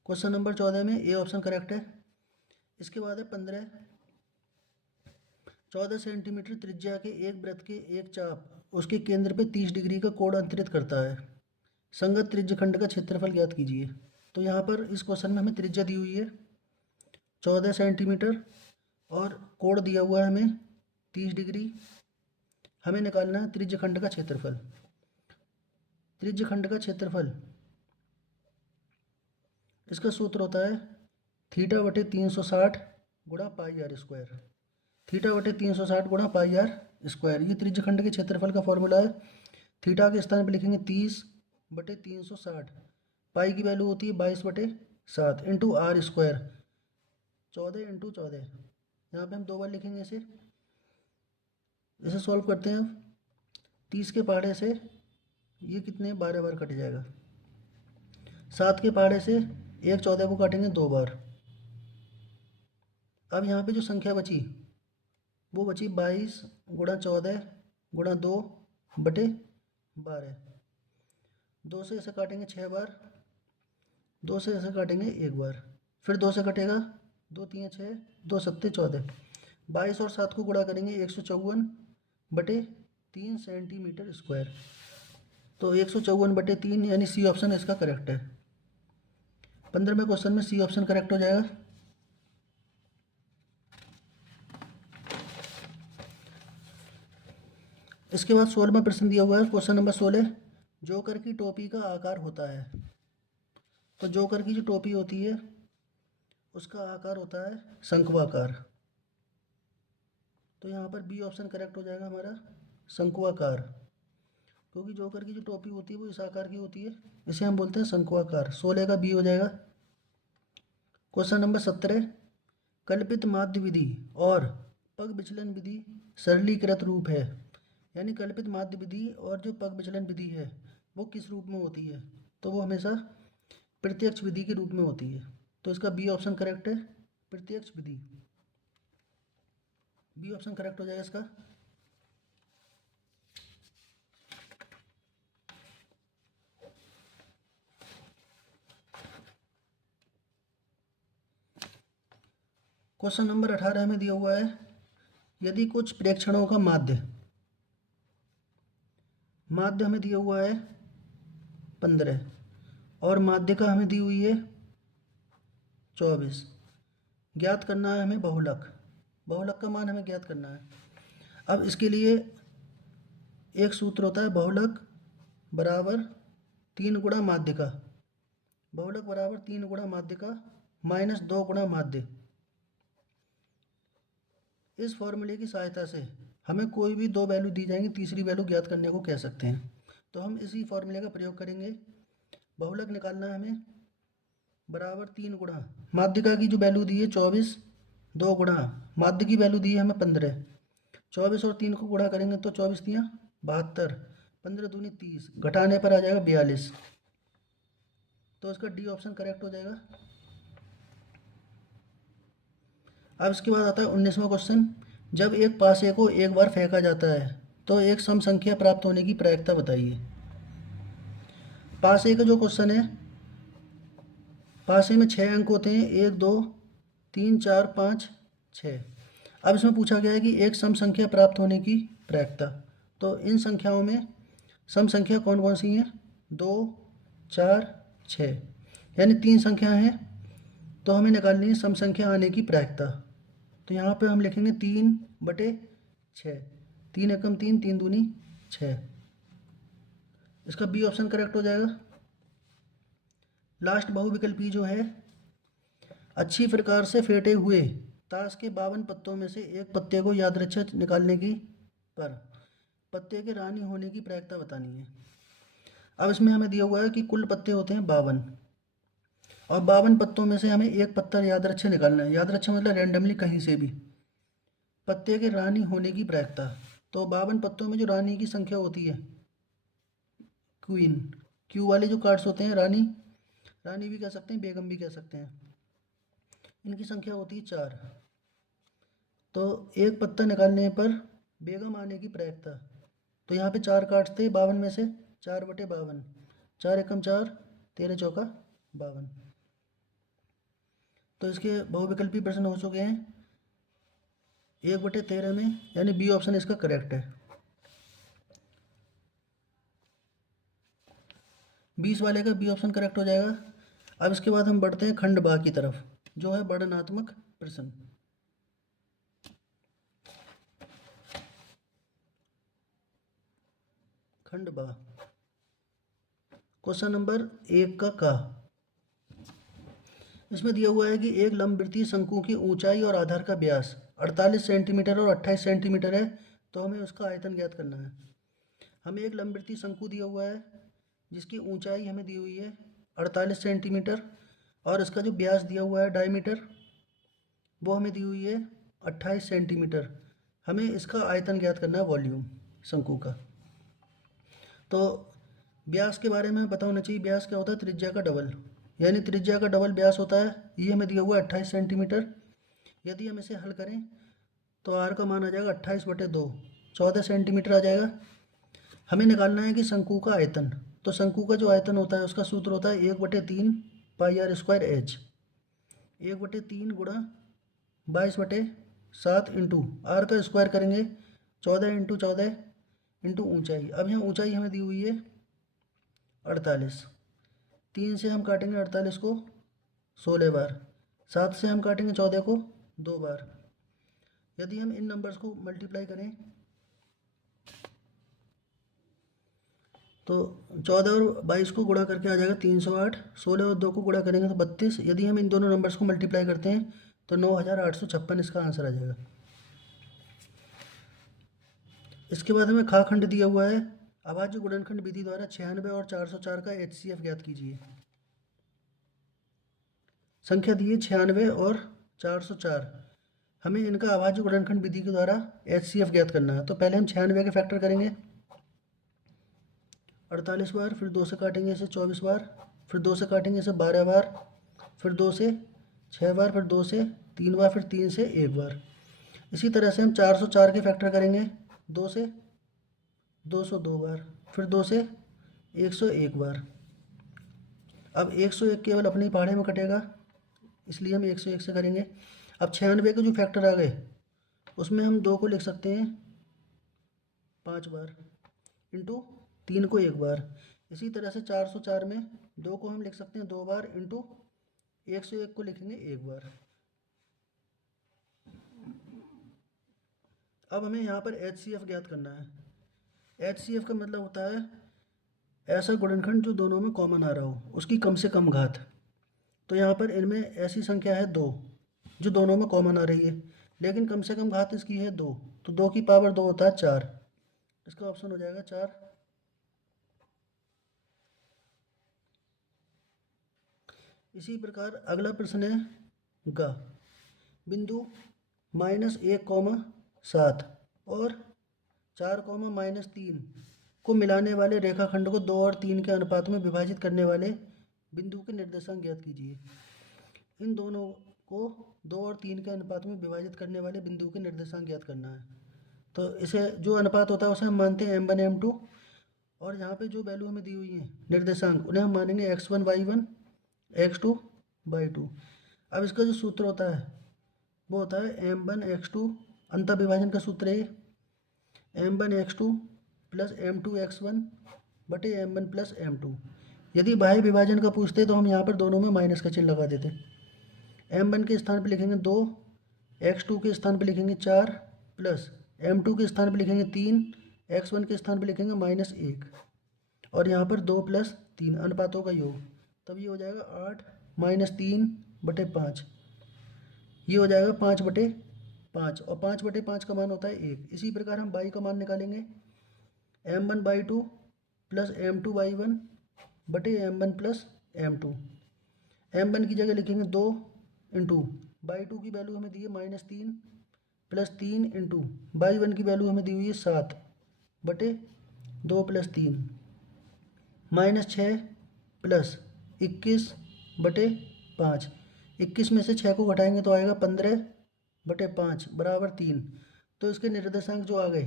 क्वेश्चन नंबर 14 में ए ऑप्शन करेक्ट है। इसके बाद है 15। 14 सेंटीमीटर त्रिज्या के एक वृत्त के एक चाप उसके केंद्र पे 30 डिग्री का कोण अंतरित करता है। संगत त्रिज्यखंड का क्षेत्रफल ज्ञात कीजिए। तो यहाँ पर इस क्वेश्चन में हमें त्रिज्या दी हुई है 14 सेंटीमीटर और कोण दिया हुआ है हमें 30 डिग्री। हमें निकालना है त्रिज्यखंड का क्षेत्रफल। त्रिज्यखंड का क्षेत्रफल, इसका सूत्र होता है थीटा बटे 360 गुणा पाई आर स्क्वायर। थीटा बटे 360 गुणा पाई आर स्क्वायर, ये त्रिज्यखंड के क्षेत्रफल का फॉर्मूला है। थीटा के स्थान पर लिखेंगे 30 बटे 360, पाई की वैल्यू होती है 22/7 इंटू आर स्क्वायर 14 इंटू 14। यहाँ पे हम 2 बार लिखेंगे इसे सॉल्व करते हैं। अब 30 के पहाड़े से ये कितने 12 बार कट जाएगा। 7 के पहाड़े से 1/14 को काटेंगे 2 बार। अब यहाँ पे जो संख्या बची वो बची 22 गुणा 14 गुणा 2 बटे 12। 2 से ऐसे काटेंगे 6 बार, 2 से ऐसे काटेंगे 1 बार, फिर 2 से कटेगा 2 3 6, 2 7 14। 22 और 7 को गुणा करेंगे 154 बटे 3 सेंटीमीटर स्क्वायर। तो 154 बटे 3 यानी सी ऑप्शन इसका करेक्ट है। 15वें क्वेश्चन में सी ऑप्शन करेक्ट हो जाएगा। इसके बाद 16वां प्रश्न दिया हुआ है, क्वेश्चन नंबर 16। जोकर की टोपी का आकार होता है। तो जोकर की जो टोपी होती है उसका आकार होता है शंक्वाकार। तो यहाँ पर बी ऑप्शन करेक्ट हो जाएगा हमारा, शंक्वाकार, क्योंकि जोकर की जो टोपी होती है वो इस आकार की होती है, इसे हम बोलते हैं शंक्वाकार। 16 का बी हो जाएगा। Question number 17। कल्पित माध्य विधि और पग विचलन विधि सरलीकृत रूप है। यानी कल्पित माध्य विधि और जो पग विचलन विधि है वो किस रूप में होती है, तो वो हमेशा प्रत्यक्ष विधि के रूप में होती है। तो इसका बी ऑप्शन करेक्ट है, प्रत्यक्ष विधि। बी ऑप्शन करेक्ट हो जाएगा इसका। क्वेश्चन नंबर 18 में दिया हुआ है, यदि कुछ प्रेक्षणों का माध्य हमें दिया हुआ है 15 और माध्यिका हमें दी हुई है 24। ज्ञात करना है हमें बहुलक का मान हमें ज्ञात करना है। अब इसके लिए एक सूत्र होता है, बहुलक बराबर 3 गुणा माध्यिका। बहुलक बराबर 3 गुणा माध्यिका माइनस 2 गुणा माध्य। इस फॉर्मूले की सहायता से हमें कोई भी 2 वैल्यू दी जाएंगी, तीसरी वैल्यू ज्ञात करने को कह सकते हैं। तो हम इसी फॉर्मूले का प्रयोग करेंगे। बहुलक निकालना है हमें, बराबर 3 गुणा माध्यिका की जो वैल्यू दी है 24, 2 गुणा माध्य की वैल्यू दी है हमें 15। 24 और 3 को गुणा करेंगे तो 24 3 72, 15 दूनी 30, घटाने पर आ जाएगा 42। तो इसका डी ऑप्शन करेक्ट हो जाएगा। अब इसके बाद आता है 19वां क्वेश्चन। जब एक पासे को एक बार फेंका जाता है तो एक सम संख्या प्राप्त होने की प्रायिकता बताइए। पासे का जो क्वेश्चन है, पासे में 6 अंक होते हैं, 1 2 3 4 5 6। अब इसमें पूछा गया है कि एक सम संख्या प्राप्त होने की प्रायिकता। तो इन संख्याओं में सम संख्या कौन कौन सी हैं? 2, 4, 6, यानी 3 संख्याएं हैं। तो हमें निकालनी है सम संख्या आने की प्रायिकता। तो यहाँ पे हम लिखेंगे 3/6। 3 एकम 3, 3 दूनी 6। इसका बी ऑप्शन करेक्ट हो जाएगा। लास्ट बहुविकल्पी जो है, अच्छी प्रकार से फेंटे हुए ताश के 52 पत्तों में से एक पत्ते को यादृच्छिक निकालने की पर पत्ते के रानी होने की प्रायिकता बतानी है। अब इसमें हमें दिया हुआ है कि कुल पत्ते होते हैं 52 और 52 पत्तों में से हमें एक पत्ता यादृच्छिक निकालना है। यादृच्छिक मतलब रैंडमली कहीं से भी। पत्ते के रानी होने की प्रायिकता, तो 52 पत्तों में जो रानी की संख्या होती है, क्वीन, क्यू वाले जो कार्ड्स होते हैं, रानी, रानी भी कह सकते हैं, बेगम भी कह सकते हैं, इनकी संख्या होती है 4। तो एक पत्ता निकालने पर बेगम आने की प्रायिकता, तो यहाँ पे 4 कार्ड्स थे 52 में से, 4/52, 4 एकम 4, 13 चौका 52। तो इसके बहुविकल्पी प्रश्न हो चुके हैं 1/13 में, यानी बी ऑप्शन इसका करेक्ट है। 20 वाले का बी ऑप्शन करेक्ट हो जाएगा। अब इसके बाद हम बढ़ते हैं खंड बा की तरफ, जो है वर्णनात्मक प्रश्न। खंड बा, क्वेश्चन नंबर 1 का। इसमें दिया हुआ है कि एक लंबवृत्तीय शंकु की ऊंचाई और आधार का व्यास 48 सेंटीमीटर और 28 सेंटीमीटर है, तो हमें उसका आयतन ज्ञात करना है। हमें एक लंबवृत्तीय शंकु दिया हुआ है जिसकी ऊंचाई हमें दी हुई है 48 सेंटीमीटर और इसका जो व्यास दिया हुआ है डायमीटर, वो हमें दी हुई है 28 सेंटीमीटर। हमें इसका आयतन ज्ञात करना है, वॉल्यूम शंकु का। तो व्यास के बारे में पता होना चाहिए। व्यास क्या होता है? त्रिज्या का डबल, यानी त्रिज्या का डबल व्यास होता है। ये हमें दिया हुआ है 28 सेंटीमीटर। यदि हम इसे हल करें तो आर का मान आ जाएगा 28/2, 14 सेंटीमीटर आ जाएगा। हमें निकालना है कि शंकु का आयतन। तो शंकु का जो आयतन होता है उसका सूत्र होता है 1/3 पाई आर स्क्वायर एच। 1/3 गुणा 22/7 इंटू आर का स्क्वायर करेंगे 14 इंटू 14 इंटू ऊँचाई। अब यहाँ ऊँचाई हमें दी हुई है 48। 3 से हम काटेंगे 48 को 16 बार, 7 से हम काटेंगे 14 को 2 बार। यदि हम इन नंबर्स को मल्टीप्लाई करें तो 14 और 22 को गुणा करके आ जाएगा 308, 16 और 2 को गुणा करेंगे तो 32। यदि हम इन दोनों नंबर्स को मल्टीप्लाई करते हैं तो 9856 इसका आंसर आ जाएगा। इसके बाद हमें खा खंड दिया हुआ है, अभाज्य गुणनखंड विधि द्वारा 96 और 404 का HCF ज्ञात कीजिए। संख्या दी है 96 और 404, हमें इनका अभाज्य गुणनखंड विधि के द्वारा HCF ज्ञात करना है। तो पहले हम 96 के फैक्टर करेंगे 48 बार, फिर 2 से काटेंगे इसे 24 बार, फिर 2 से काटेंगे इसे 12 बार, फिर 2 से 6 बार, फिर 2 से 3 बार, फिर 3 से 1 बार। इसी तरह से हम 404 के फैक्टर करेंगे 2 से 202 बार, फिर 2 से 101 बार। अब 101 केवल अपने ही पहाड़े में कटेगा, इसलिए हम 101 से करेंगे। अब 96 के जो फैक्टर आ गए उसमें हम 2 को लिख सकते हैं 5 बार इंटू 3 को 1 बार। इसी तरह से 404 में 2 को हम लिख सकते हैं 2 बार इंटू 101 को लिखेंगे 1 बार। अब हमें यहाँ पर HCF ज्ञात करना है। HCF का मतलब होता है ऐसा गुणनखंड जो दोनों में कॉमन आ रहा हो, उसकी कम से कम घात। तो यहाँ पर इनमें ऐसी संख्या है 2 जो दोनों में कॉमन आ रही है, लेकिन कम से कम घात इसकी है 2, तो 2 की पावर 2 होता है 4। इसका ऑप्शन हो जाएगा 4। इसी प्रकार अगला प्रश्न है गा, बिंदु -1,7 और 4,-3 को मिलाने वाले रेखाखंड को 2 और 3 के अनुपात में विभाजित करने वाले बिंदु के निर्देशांक ज्ञात कीजिए। इन दोनों को 2 और 3 के अनुपात में विभाजित करने वाले बिंदु के निर्देशांक ज्ञात करना है। तो इसे जो अनुपात होता है उसे हम मानते हैं m1 m2, और यहाँ पे जो वैल्यू हमें दी हुई है निर्देशांक, उन्हें हम मानेंगे x1 y1 x2 y2। अब इसका जो सूत्र होता है वो होता है m1 x2 अंतर विभाजन का सूत्र है m1 x2 plus m2 x1 बटे m1 प्लस m2। यदि बाह्य विभाजन का पूछते तो हम यहाँ पर दोनों में माइनस का चिन्ह लगा देते। m1 के स्थान पर लिखेंगे 2, x2 के स्थान पर लिखेंगे 4 प्लस m2 के स्थान पर लिखेंगे 3, x1 के स्थान पर लिखेंगे -1 और यहाँ पर 2 + 3 अनुपातों का योग, तब ये हो जाएगा 8 - 3 बटे 5, ये हो जाएगा 5/5 और 5/5 का मान होता है 1। इसी प्रकार हम y का मान निकालेंगे m1/2 प्लस m2/1 बटे m1 प्लस m2। m1 की जगह लिखेंगे 2 इंटू y2 की वैल्यू हमें दी है -3 प्लस 3 इंटू y1 की वैल्यू हमें दी हुई है 7 बटे 2 + 3 -6 प्लस 21 बटे 5। 21 में से 6 को घटाएंगे तो आएगा 15/5 बराबर 3। तो इसके निर्देशांक जो आ गए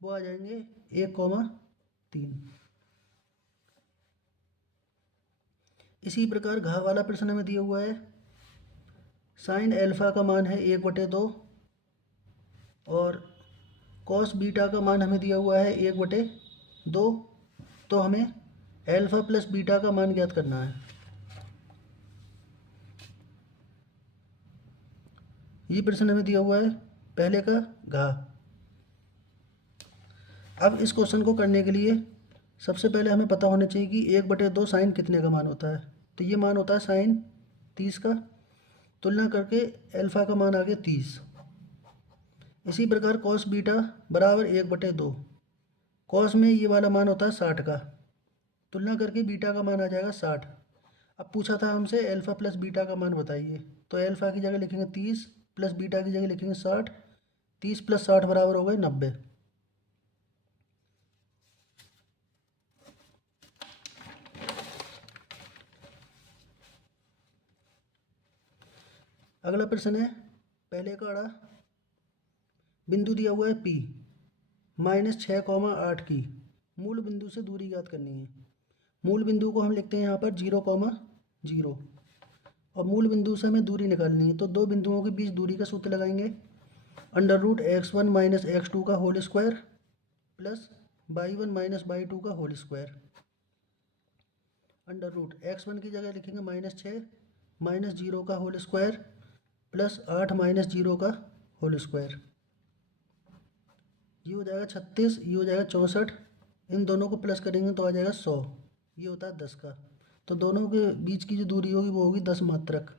वो आ जाएंगे 1,3। इसी प्रकार घ वाला प्रश्न हमें दिया हुआ है साइन एल्फा का मान है 1/2 और कॉस बीटा का मान हमें दिया हुआ है 1/2। तो हमें एल्फा प्लस बीटा का मान ज्ञात करना है। ये प्रश्न हमें दिया हुआ है पहले का घ। अब इस क्वेश्चन को करने के लिए सबसे पहले हमें पता होना चाहिए कि 1/2 साइन कितने का मान होता है। तो ये मान होता है साइन 30 का, तुलना करके एल्फा का मान आ गया 30। इसी प्रकार कॉस बीटा बराबर 1/2, कॉस में ये वाला मान होता है 60 का, तुलना करके बीटा का मान आ जाएगा 60। अब पूछा था हमसे एल्फा प्लस बीटा का मान बताइए, तो एल्फा की जगह लिखेंगे 30 प्लस बीटा की जगह लिखेंगे 60। 30 + 60 बराबर हो गए 90। अगला प्रश्न है पहले का आड़ा बिंदु दिया हुआ है P -6,8 की मूल बिंदु से दूरी ज्ञात करनी है। मूल बिंदु को हम लिखते हैं यहाँ पर 0,0 और मूल बिंदु से हमें दूरी निकालनी है। तो दो बिंदुओं के बीच दूरी का सूत्र लगाएंगे √x1 - x2 का whole square plus y1 - y2 का होल स्क्वायर। √x1 की जगह लिखेंगे -6 -0 का होल स्क्वायर प्लस 8 - 0 का होल स्क्वायर। ये हो जाएगा 36, ये हो जाएगा 64। इन दोनों को प्लस करेंगे तो आ जाएगा 100। ये होता है 10 का। तो दोनों के बीच की जो दूरी होगी वो होगी 10 मात्रक।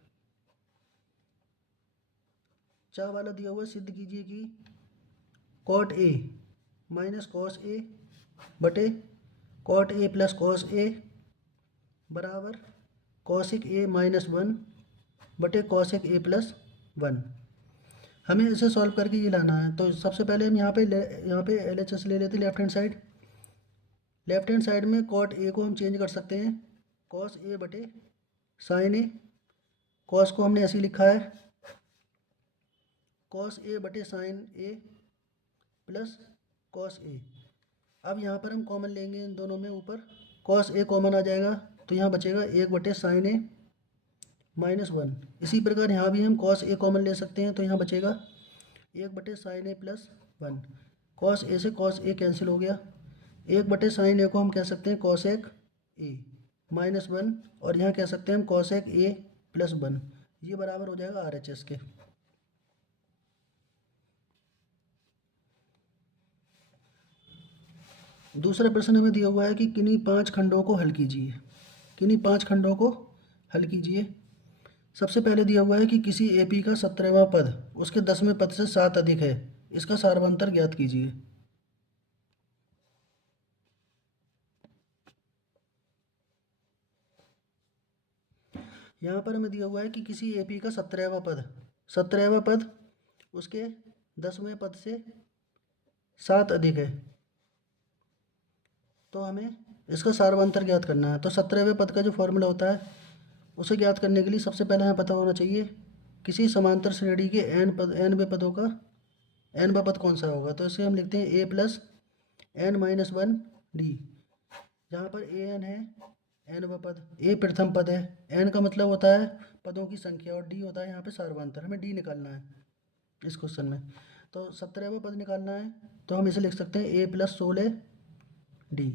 चार वाला दिया हुआ है, सिद्ध कीजिए कि cot A - cos A बटे cot A plus cos A बराबर cosic A -1 बटे cosic A + 1। हमें इसे सॉल्व करके ये लाना है। तो सबसे पहले हम यहाँ पे LHS ले लेते हैं left hand side. Left hand side में cot A को हम चेंज कर सकते हैं cos A बटे sin A। cos को हमने ऐसे लिखा है cos A बटे sin A plus cos A। अब यहाँ पर हम कॉमन लेंगे इन दोनों में, ऊपर cos A कॉमन आ जाएगा तो यहाँ बचेगा 1/sin A -1। इसी प्रकार यहाँ भी हम cos A कॉमन ले सकते हैं तो यहाँ बचेगा 1/sin A + 1। cos A से cos A कैंसिल हो गया। 1/sin A को हम कह सकते हैं cosec A -1 और यहाँ कह सकते हैं हम cosec A + 1। ये बराबर हो जाएगा RHS के। दूसरा प्रश्न हमें दिया हुआ है कि किन्हीं 5 खंडों को हल कीजिए। किन्हीं 5 खंडों को हल कीजिए। सबसे पहले दिया हुआ है कि किसी AP का 17वां पद उसके 10वें पद से 7 अधिक है, इसका सारवांतर ज्ञात कीजिए। यहाँ पर हमें दिया हुआ है कि किसी AP का 17वां पद उसके 10वें पद से 7 अधिक है, तो हमें इसका सारवांतर ज्ञात करना है। तो 17वें पद का जो फॉर्मूला होता है उसे ज्ञात करने के लिए सबसे पहले हमें पता होना चाहिए किसी समांतर श्रेणी के nवें पदों का nवां पद कौन सा होगा। तो इसे हम लिखते हैं a + n - 1 d, जहाँ पर an है nवां पद, a प्रथम पद है, n का मतलब होता है पदों की संख्या और d होता है यहाँ पे सारवांतर। हमें d निकालना है इस क्वेश्चन में। तो 17वां पद निकालना है तो हम इसे लिख सकते हैं a+16d,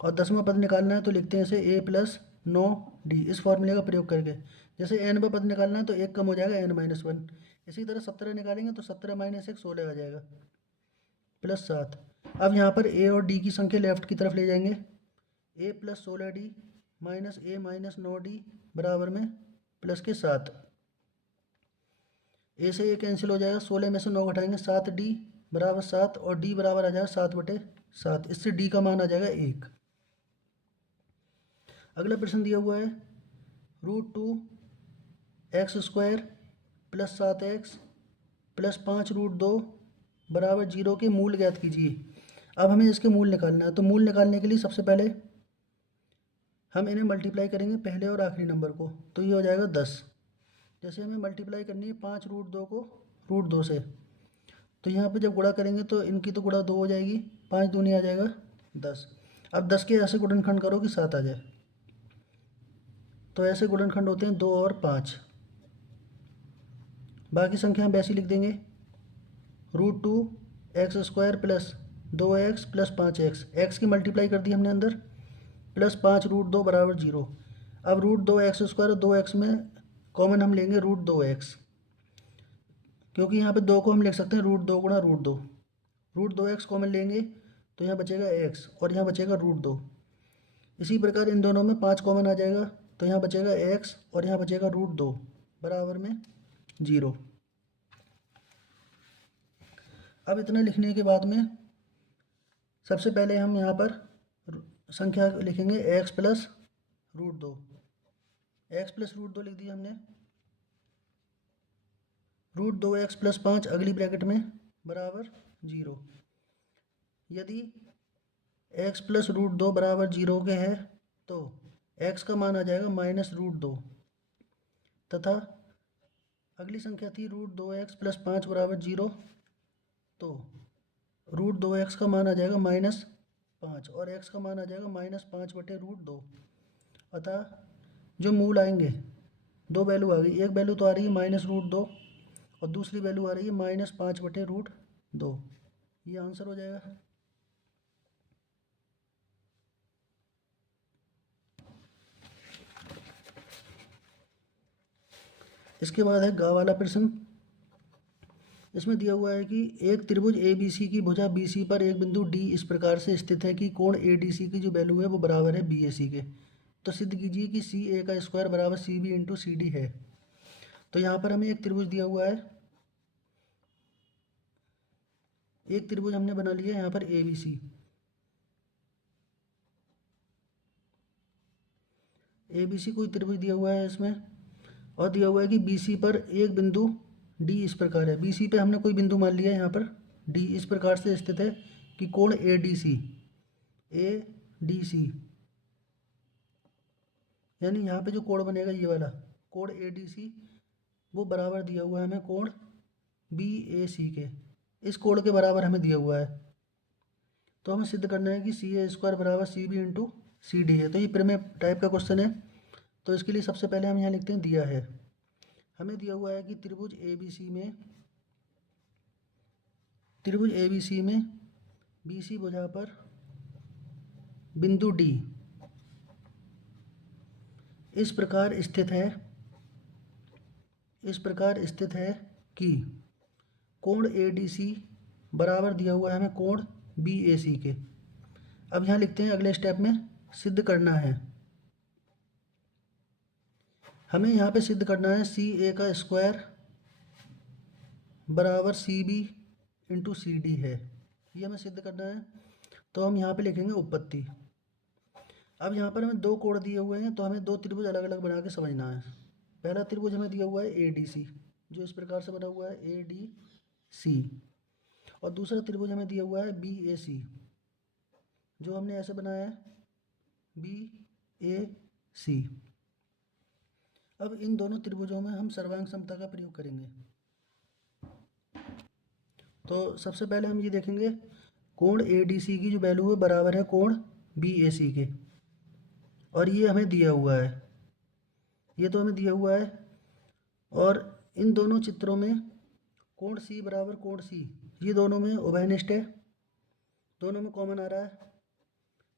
और 10वां पद निकालना है तो लिखते हैं इसे a+9d, इस फॉर्मूले का प्रयोग करके। जैसे nवां पद निकालना है तो एक कम हो जाएगा n-1। इसी तरह 17 निकालेंगे तो 17 - 1 16 आ जाएगा, +7। अब यहाँ पर a और d की संख्या लेफ्ट की तरफ ले जाएंगे, a+16d माइनस a-9d बराबर में प्लस के 7। ए से ये कैंसिल हो जाएगा, 16 में से 9 घटाएंगे, 7d बराबर 7, और d बराबर आ जाएगा 7/7। इससे d का मान आ जाएगा 1। अगला प्रश्न दिया हुआ है √2x² + 7x + 5√2 बराबर 0 के मूल ज्ञात कीजिए। अब हमें इसके मूल निकालना है, तो मूल निकालने के लिए सबसे पहले हम इन्हें मल्टीप्लाई करेंगे पहले और आखिरी नंबर को, तो ये हो जाएगा 10। जैसे हमें मल्टीप्लाई करनी है 5√2 को √2 से, तो यहाँ पे जब गुणा करेंगे तो इनकी तो गुणा 2 हो जाएगी, 5 दूनी आ जाएगा 10। अब 10 के ऐसे गुणनखंड करो कि 7 आ जाए, तो ऐसे गुणनखंड होते हैं 2 और 5। बाकी संख्या हम वैसी लिख देंगे, √2x² + 2x + 5x, एक्स की मल्टीप्लाई कर दी हमने अंदर, + 5√2 बराबर 0। अब √2x² और 2x में कॉमन हम लेंगे √2x, क्योंकि यहाँ पे 2 को हम लिख सकते हैं √2 गुणा √2। √2x कॉमन लेंगे तो यहाँ बचेगा x और यहाँ बचेगा √2। इसी प्रकार इन दोनों में 5 कॉमन आ जाएगा, तो यहाँ बचेगा x और यहाँ बचेगा √2 बराबर में 0। अब इतना लिखने के बाद में सबसे पहले हम यहाँ पर संख्या लिखेंगे x + √2। x + √2 लिख दिया हमने, √2x + 5 अगली ब्रैकेट में बराबर 0। यदि x + √2 बराबर 0 के है तो x का मान आ जाएगा -√2, तथा अगली संख्या थी √2x + 5 बराबर 0, तो √2x का मान आ जाएगा -5 और x का मान आ जाएगा -5/√2। अतः जो मूल आएंगे, दो वैल्यू आ गई, एक वैल्यू तो आ रही है -√2 और दूसरी वैल्यू आ रही है -5/√2। ये आंसर हो जाएगा। इसके बाद है गा वाला प्रश्न। इसमें दिया हुआ है कि एक त्रिभुज ABC की भुजा BC पर एक बिंदु D इस प्रकार से स्थित है कि कोण ADC की जो वैल्यू है वो बराबर है BAC के। तो सिद्ध कीजिए कि CA का स्क्वायर बराबर CB × CD है। तो यहाँ पर हमें एक त्रिभुज दिया हुआ है, एक त्रिभुज हमने बना लिया है यहाँ पर ABC। ABC कोई त्रिभुज दिया हुआ है इसमें, और दिया हुआ है कि BC पर एक बिंदु D इस प्रकार है। BC पे हमने कोई बिंदु मान लिया है यहाँ पर, D इस प्रकार से स्थित है कि कोण ADC यानी यहाँ पे जो कोण बनेगा ये वाला कोण ADC वो बराबर दिया हुआ है हमें कोण BAC के, इस कोण के बराबर हमें दिया हुआ है। तो हमें सिद्ध करना है कि CA² बराबर CB × CD है। तो ये प्रमेय टाइप का क्वेश्चन है, तो इसके लिए सबसे पहले हम यहाँ लिखते हैं दिया है। हमें दिया हुआ है कि त्रिभुज ABC में BC भुजा पर बिंदु D इस प्रकार स्थित है कि कोण ADC बराबर दिया हुआ है हमें कोण BAC के। अब यहाँ लिखते हैं अगले स्टेप में सिद्ध करना है। हमें यहाँ पे सिद्ध करना है CA का स्क्वायर बराबर CB × CD है, ये हमें सिद्ध करना है। तो हम यहाँ पे लिखेंगे उत्पत्ति। अब यहाँ पर हमें दो कोण दिए हुए हैं, तो हमें दो त्रिभुज अलग अलग बना के समझना है। पहला त्रिभुज हमें दिया हुआ है ADC, जो इस प्रकार से बना हुआ है ADC, और दूसरा त्रिभुज हमें दिया हुआ है BAC, जो हमने ऐसे बनाया है BAC। अब इन दोनों त्रिभुजों में हम सर्वांग समता का प्रयोग करेंगे। तो सबसे पहले हम ये देखेंगे कोण ADC की जो वैल्यू है बराबर है कोण BAC के, और ये हमें दिया हुआ है, ये तो हमें दिया हुआ है। और इन दोनों चित्रों में कोण सी बराबर कोण सी, ये दोनों में उभयनिष्ठ है, दोनों में कॉमन आ रहा है।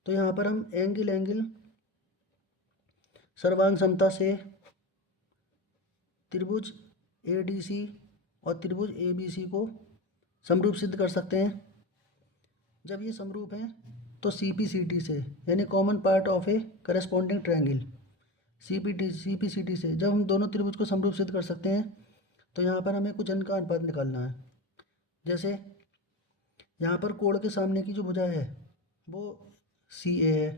तो यहाँ पर हम एंगल सर्वांग समता से त्रिभुज ADC और त्रिभुज ABC को समरूप सिद्ध कर सकते हैं। जब ये समरूप हैं तो CPCT से, यानी common part of A corresponding triangle, CPCT से जब हम दोनों त्रिभुज को समरूप सिद्ध कर सकते हैं तो यहाँ पर हमें कुछ अंक का अनुपात निकालना है। जैसे यहाँ पर कोण के सामने की जो भुजा है वो CA है,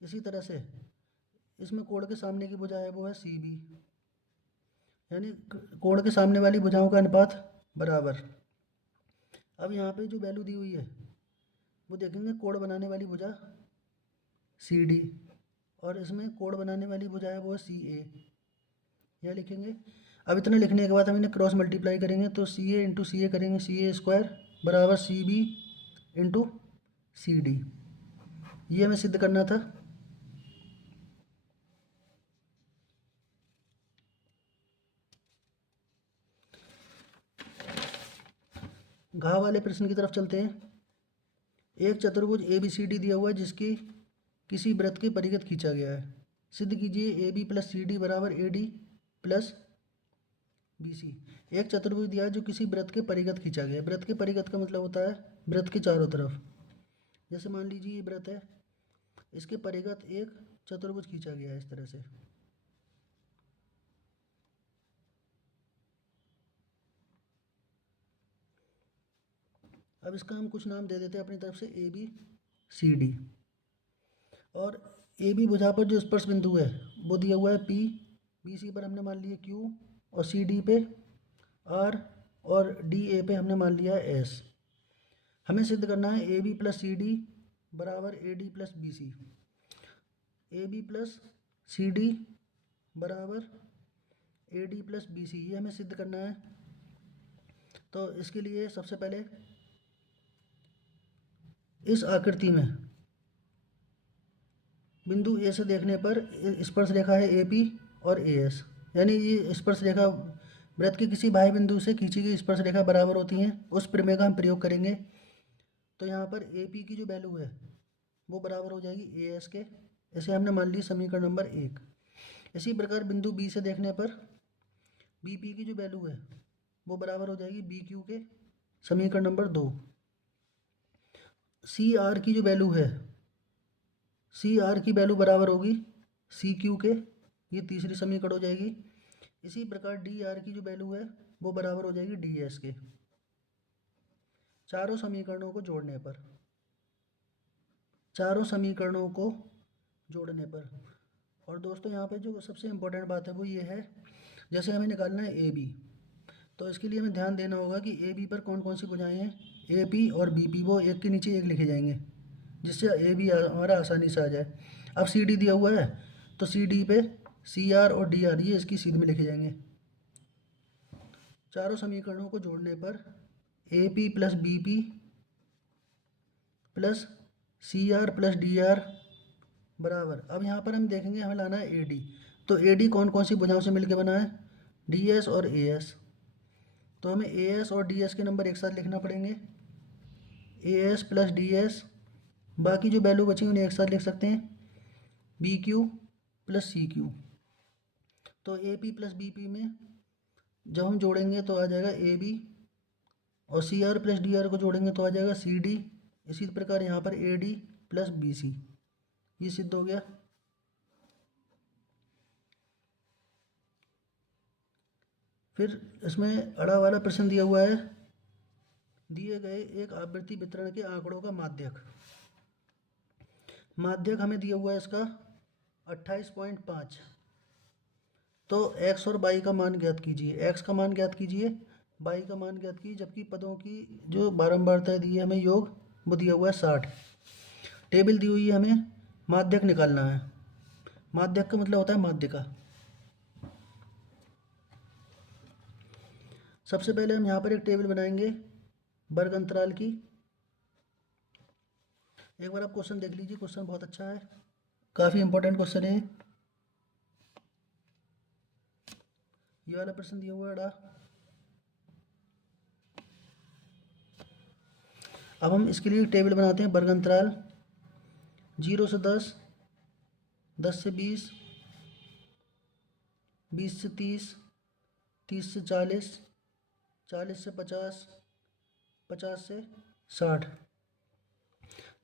इसी तरह से इसमें कोण के सामने की भुजा है वो है CB, यानी कोण के सामने वाली भुजाओं का अनुपात बराबर। अब यहाँ पे जो वैल्यू दी हुई है वो देखेंगे, कोण बनाने वाली भुजा CD और इसमें कोण बनाने वाली भुजा है वो है CA, यह लिखेंगे। अब इतना लिखने के बाद हम इन्हें क्रॉस मल्टीप्लाई करेंगे तो CA इंटू CA करेंगे, CA स्क्वायर बराबर CB इंटू CD, ये हमें सिद्ध करना था। घ वाले प्रश्न की तरफ चलते हैं। एक चतुर्भुज ABCD दिया हुआ है जिसकी किसी वृत्त के परिघत खींचा गया है, सिद्ध कीजिए AB प्लस CD बराबर AD प्लस BC। एक चतुर्भुज दिया है जो किसी वृत्त के परिघत खींचा गया है। वृत्त के परिघत का मतलब होता है वृत्त के चारों तरफ। जैसे मान लीजिए ये वृत्त है, इसके परिघत एक चतुर्भुज खींचा गया है इस तरह से। अब इसका हम कुछ नाम दे देते हैं अपनी तरफ से ABCD, और AB भुजा पर जो स्पर्श बिंदु है वो दिया हुआ है P, BC पर हमने मान लिया Q, और CD पे R, और DA पे हमने मान लिया है S। हमें सिद्ध करना है AB प्लस CD बराबर AD plus BC, AB plus CD बराबर AD प्लस BC, ये हमें सिद्ध करना है। तो इसके लिए सबसे पहले इस आकृति में बिंदु A से देखने पर स्पर्श रेखा है AP और AS, यानी ये स्पर्श रेखा वृत्त के किसी बाह्य बिंदु से खींची गई स्पर्श रेखा बराबर होती हैं, उस प्रमेय का हम प्रयोग करेंगे। तो यहाँ पर AP की जो वैल्यू है वो बराबर हो जाएगी AS के, इसे हमने मान ली समीकरण नंबर 1। इसी प्रकार बिंदु B से देखने पर BP की जो वैल्यू है वो बराबर हो जाएगी BQ के, समीकरण नंबर 2। CR की जो वैल्यू है, CR की वैल्यू बराबर होगी CQ के, ये तीसरी समीकरण हो जाएगी। इसी प्रकार DR की जो वैल्यू है वो बराबर हो जाएगी DS के। चारों समीकरणों को जोड़ने पर, और दोस्तों यहाँ पे जो सबसे इम्पोर्टेंट बात है वो ये है, जैसे हमें निकालना है AB, तो इसके लिए हमें ध्यान देना होगा कि AB पर कौन कौन सी भुजाएं हैं, AP और BP, वो एक के नीचे एक लिखे जाएंगे जिससे AB हमारा आसानी से आ जाए। अब CD दिया हुआ है तो CD पे CR और DR ये इसकी सीध में लिखे जाएंगे। चारों समीकरणों को जोड़ने पर AP plus BP plus CR plus DR बराबर, अब यहाँ पर हम देखेंगे हमें लाना है AD, तो AD कौन कौन सी भुजाओं से मिलकर बना है, DS और AS, तो हमें AS और DS के नंबर एक साथ लिखना पड़ेंगे, AS प्लस DS, बाकी जो वैल्यू बची उन्हें एक साथ लिख सकते हैं, BQ प्लस CQ। तो AP प्लस BP में जब हम जोड़ेंगे तो आ जाएगा AB, और CR प्लस DR को जोड़ेंगे तो आ जाएगा CD। इसी प्रकार यहाँ पर AD प्लस BC, ये सिद्ध हो गया। फिर इसमें अड़ा वाला प्रश्न दिया हुआ है, दिए गए एक आवृत्ति वितरण के आंकड़ों का माध्यक हमें दिया हुआ है इसका 28.5। तो x और y का मान ज्ञात कीजिए, x का मान ज्ञात कीजिए, y का मान ज्ञात कीजिए, जबकि पदों की जो बारंबारता दी है हमें योग वो दिया हुआ है 60। टेबल दी हुई है, हमें माध्यक निकालना है। माध्यक का मतलब होता है माध्यिका। सबसे पहले हम यहाँ पर एक टेबल बनाएंगे वर्ग अंतराल की। एक बार आप क्वेश्चन देख लीजिए, क्वेश्चन बहुत अच्छा है, काफ़ी इंपॉर्टेंट क्वेश्चन है। ये वाला प्रश्न दिया हुआ है अड़ा, अब हम इसके लिए टेबल बनाते हैं। वर्ग अंतराल 0 से 10, 10 से 20, 20 से 30, 30 से 40, 40 से 50, 50 से 60।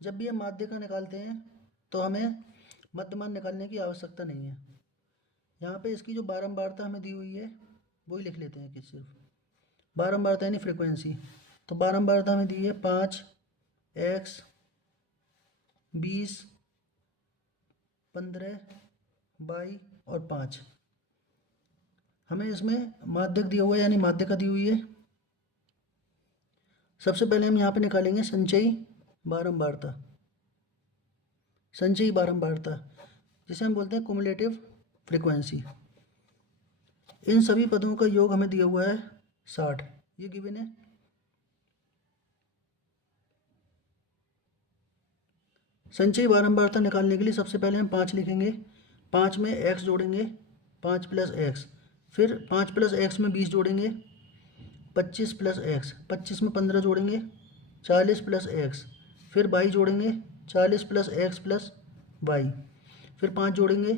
जब भी हम माध्य का निकालते हैं तो हमें मध्यमान निकालने की आवश्यकता नहीं है। यहाँ पे इसकी जो बारंबारता हमें दी हुई है वही लिख लेते हैं कि सिर्फ बारंबारता यानी फ्रीक्वेंसी। तो बारंबारता हमें दी है 5, x, 20, 15, 22 और 5। हमें इसमें माध्यक दिया हुआ है यानी माध्यिका दी हुई है। सबसे पहले हम यहाँ पे निकालेंगे संचयी बारंबारता। संचयी बारंबारता जिसे हम बोलते हैं कुमुलेटिव फ्रीक्वेंसी। इन सभी पदों का योग हमें दिया हुआ है 60, ये गिवन है। संचयी बारंबारता निकालने के लिए सबसे पहले हम 5 लिखेंगे। 5 में x जोड़ेंगे, 5 प्लस एक्स, फिर 5 प्लस एक्स में 20 जोड़ेंगे, 25 प्लस एक्स, 25 में 15 जोड़ेंगे, 40 प्लस एक्स, फिर 22 जोड़ेंगे, 40 प्लस एक्स प्लस वाई, फिर 5 जोड़ेंगे,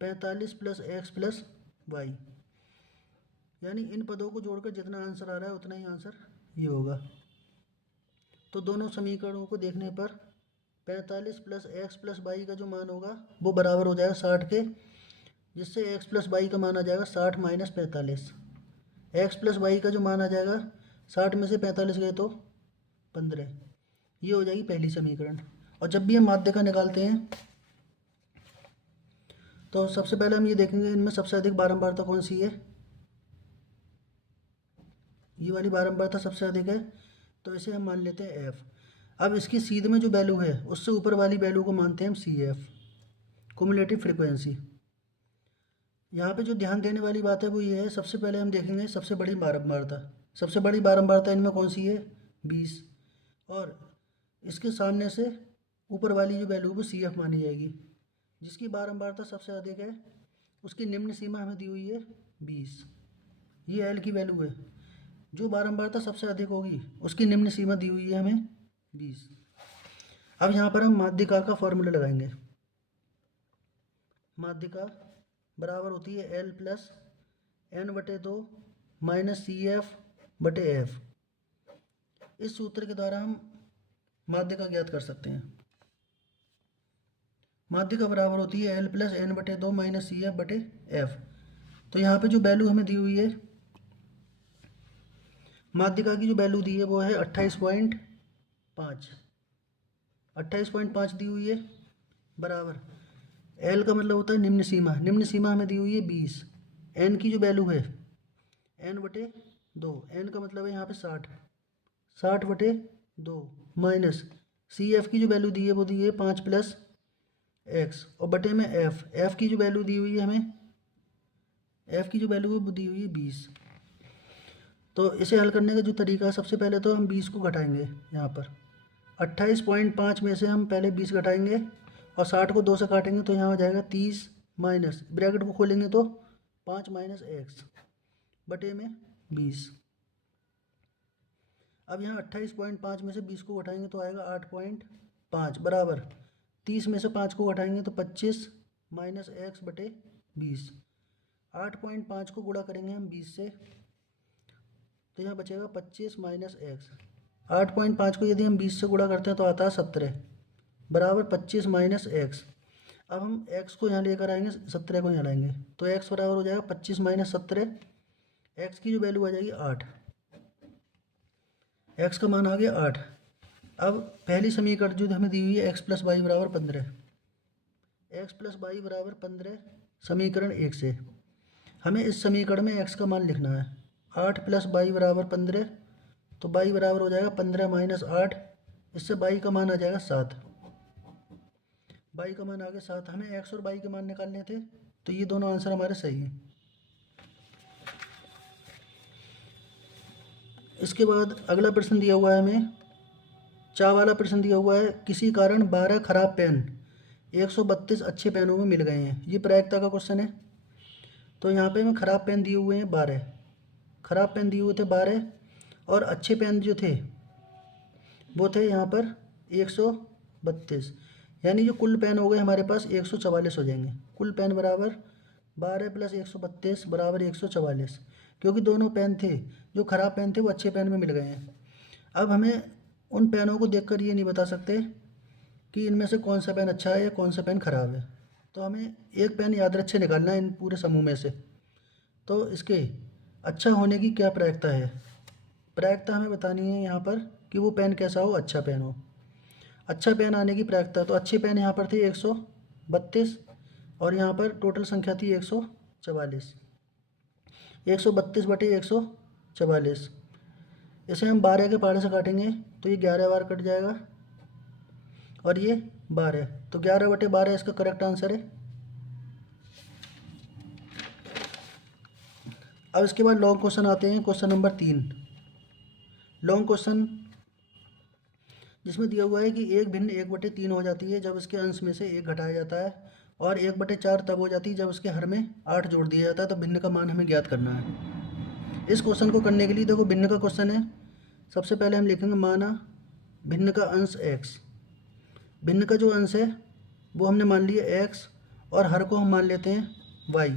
45 प्लस एक्स प्लस वाई। यानी इन पदों को जोड़कर जितना आंसर आ रहा है उतना ही आंसर ये होगा। तो दोनों समीकरणों को देखने पर 45 प्लस एक्स प्लस वाई का जो मान होगा वो बराबर हो जाएगा 60 के, जिससे एक्स प्लस वाई का मान आ जाएगा 60 माइनस 45। एक्स प्लस वाई का जो मान आ जाएगा 60 में से 45 गए तो 15। ये हो जाएगी पहली समीकरण। और जब भी हम माध्य का निकालते हैं तो सबसे पहले हम ये देखेंगे इनमें सबसे अधिक बारंबारता कौन सी है। ये वाली बारंबारता सबसे अधिक है, तो इसे हम मान लेते हैं एफ। अब इसकी सीध में जो वैल्यू है उससे ऊपर वाली वैल्यू को मानते हैं हम सी एफ, कुमुलेटिव फ्रीक्वेंसी। यहाँ पे जो ध्यान देने वाली बात है वो ये है, सबसे पहले हम देखेंगे सबसे बड़ी बारंबारता। सबसे बड़ी बारंबारता इनमें कौन सी है, 20। और इसके सामने से ऊपर वाली जो वैल्यू वो सी एफ मानी जाएगी। जिसकी बारंबारता सबसे अधिक है उसकी निम्न सीमा हमें दी हुई है 20। ये एल की वैल्यू है। जो बारंबारता सबसे अधिक होगी उसकी निम्न सीमा दी हुई है हमें 20। अब यहाँ पर हम माध्यिका का फॉर्मूला लगाएंगे। माध्यिका बराबर होती है एल प्लस एन बटे 2 माइनस सी एफ बटे एफ। इस सूत्र के द्वारा हम माध्यिका ज्ञात कर सकते हैं। माध्यिका बराबर होती है एल प्लस एन बटे 2 माइनस सी एफ बटे एफ। तो यहाँ पे जो वैल्यू हमें दी हुई है, माध्यिका की जो वैल्यू दी है वो है 28.5। 28.5 दी हुई है बराबर एल का मतलब होता है निम्न सीमा। निम्न सीमा हमें दी हुई है 20। एन की जो वैल्यू है एन बटे 2, एन का मतलब है यहाँ पे 60, 60 बटे 2 माइनस सी एफ की जो वैल्यू दी है वो दी है 5 प्लस एक्स और बटे में एफ। एफ की जो वैल्यू दी हुई है हमें, एफ की जो वैल्यू है वो दी हुई है 20। तो इसे हल करने का जो तरीका है, सबसे पहले तो हम 20 को घटाएंगे। यहाँ पर 28.5 में से हम पहले 20 घटाएंगे और 60 को 2 से काटेंगे तो यहाँ हो जाएगा 30 माइनस ब्रैकेट को खोलेंगे तो 5 माइनस एक्स बटे में 20। अब यहाँ 28.5 में से 20 को घटाएंगे तो आएगा 8.5 बराबर 30 में से 5 को घटाएंगे तो 25 माइनस एक्स बटे 20। 8.5 को गुणा करेंगे हम 20 से तो यहाँ बचेगा 25 माइनस एक्स। 8.5 को यदि हम 20 से गुणा करते हैं तो आता है 17 बराबर 25 माइनस एक्स। अब हम x को यहाँ लेकर आएंगे, 17 को यहाँ लाएंगे तो x बराबर हो जाएगा 25 माइनस 17। x की जो वैल्यू आ जाएगी 8, x का मान आ गया 8। अब पहली समीकरण जो हमें दी हुई है x प्लस वाई बराबर 15, x प्लस वाई बराबर 15 समीकरण 1 से हमें इस समीकरण में x का मान लिखना है। 8 प्लस वाई बराबर 15, तो वाई बराबर हो जाएगा 15 माइनस 8, इससे वाई का मान आ जाएगा 7। वाई का मान आ गया 7। हमें एक्स और वाई के मान निकालने थे तो ये दोनों आंसर हमारे सही हैं। इसके बाद अगला प्रश्न दिया हुआ है हमें, चा वाला प्रश्न दिया हुआ है, किसी कारण 12 खराब पेन 132 अच्छे पेनों में मिल गए हैं। ये प्रायिकता का क्वेश्चन है। तो यहाँ पे हमें खराब पेन दिए हुए हैं 12, खराब पेन दिए हुए थे 12 और अच्छे पेन जो थे वो थे यहाँ पर 132, यानी जो कुल पेन हो गए हमारे पास 144 हो जाएंगे। कुल पेन बराबर 12 + 132 बराबर 144, क्योंकि दोनों पेन थे, जो ख़राब पेन थे वो अच्छे पेन में मिल गए हैं। अब हमें उन पेनों को देखकर ये नहीं बता सकते कि इनमें से कौन सा पेन अच्छा है या कौन सा पेन ख़राब है, तो हमें एक पेन यादृच्छिक निकालना है इन पूरे समूह में से। तो इसके अच्छा होने की क्या प्रायिकता है? प्रायिकता हमें बतानी है यहाँ पर कि वो पेन कैसा हो, अच्छा पेन हो। अच्छा पेन आने की प्रायिकता, तो अच्छे पेन यहाँ पर थे 132 और यहाँ पर टोटल संख्या थी 144। 132/144, इसे हम 12 के पहाड़े से काटेंगे तो ये 11 बार कट जाएगा और ये 12, तो 11/12 इसका करेक्ट आंसर है। अब इसके बाद लॉन्ग क्वेश्चन आते हैं, क्वेश्चन नंबर 3। लॉन्ग क्वेश्चन जिसमें दिया हुआ है कि 1 भिन्न 1/3 हो जाती है जब इसके अंश में से 1 घटाया जाता है, और 1/4 तब हो जाती है जब इसके हर में 8 जोड़ दिया जाता है, तो भिन्न का मान हमें ज्ञात करना है। इस क्वेश्चन को करने के लिए देखो, भिन्न का क्वेश्चन है। सबसे पहले हम लिखेंगे माना भिन्न का अंश x। भिन्न का जो अंश है वो हमने मान लिया x, और हर को हम मान लेते हैं y।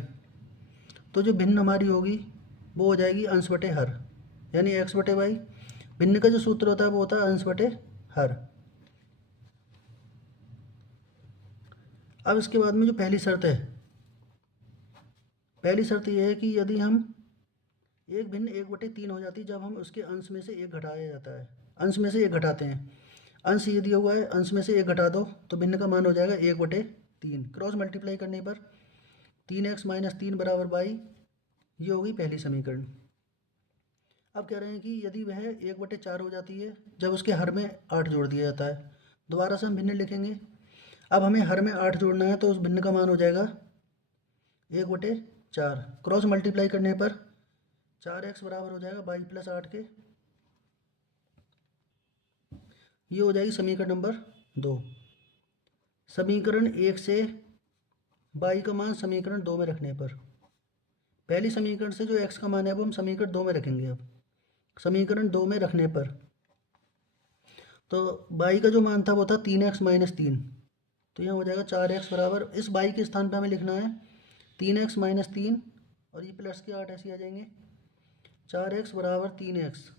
तो जो भिन्न हमारी होगी वो हो जाएगी अंश बटे हर, यानी x/y। भिन्न का जो सूत्र होता है वो होता है अंश बटे हर। अब इसके बाद में जो पहली शर्त है, पहली शर्त यह है कि यदि हम 1 भिन्न 1/3 हो जाती जब हम उसके अंश में से 1 घटाया जाता है, अंश में से 1 घटाते हैं। अंश ये दिया हुआ है, अंश में से 1 घटा दो तो भिन्न का मान हो जाएगा 1/3। क्रॉस मल्टीप्लाई करने पर 3x - 3 = 22, ये होगी पहली समीकरण। अब कह रहे हैं कि यदि वह 1/4 हो जाती है जब उसके हर में 8 जोड़ दिया जाता है। दोबारा से हम भिन्न लिखेंगे। अब हमें हर में 8 जोड़ना है तो उस भिन्न का मान हो जाएगा 1/4। क्रॉस मल्टीप्लाई करने पर 4x बराबर हो जाएगा 22 + 8 के। ये हो जाएगी समीकरण नंबर 2। समीकरण 1 से 22 का मान समीकरण 2 में रखने पर, पहली समीकरण से जो x का मान है वो हम समीकरण 2 में रखेंगे। अब समीकरण 2 में रखने पर तो 22 का जो मान था वो था 3x - 3, तो यहाँ हो जाएगा 4x बराबर, इस 22 के स्थान पर हमें लिखना है 3x - 3 और ये प्लस के 8 ऐसे आ जाएंगे। 4x बराबर 3x,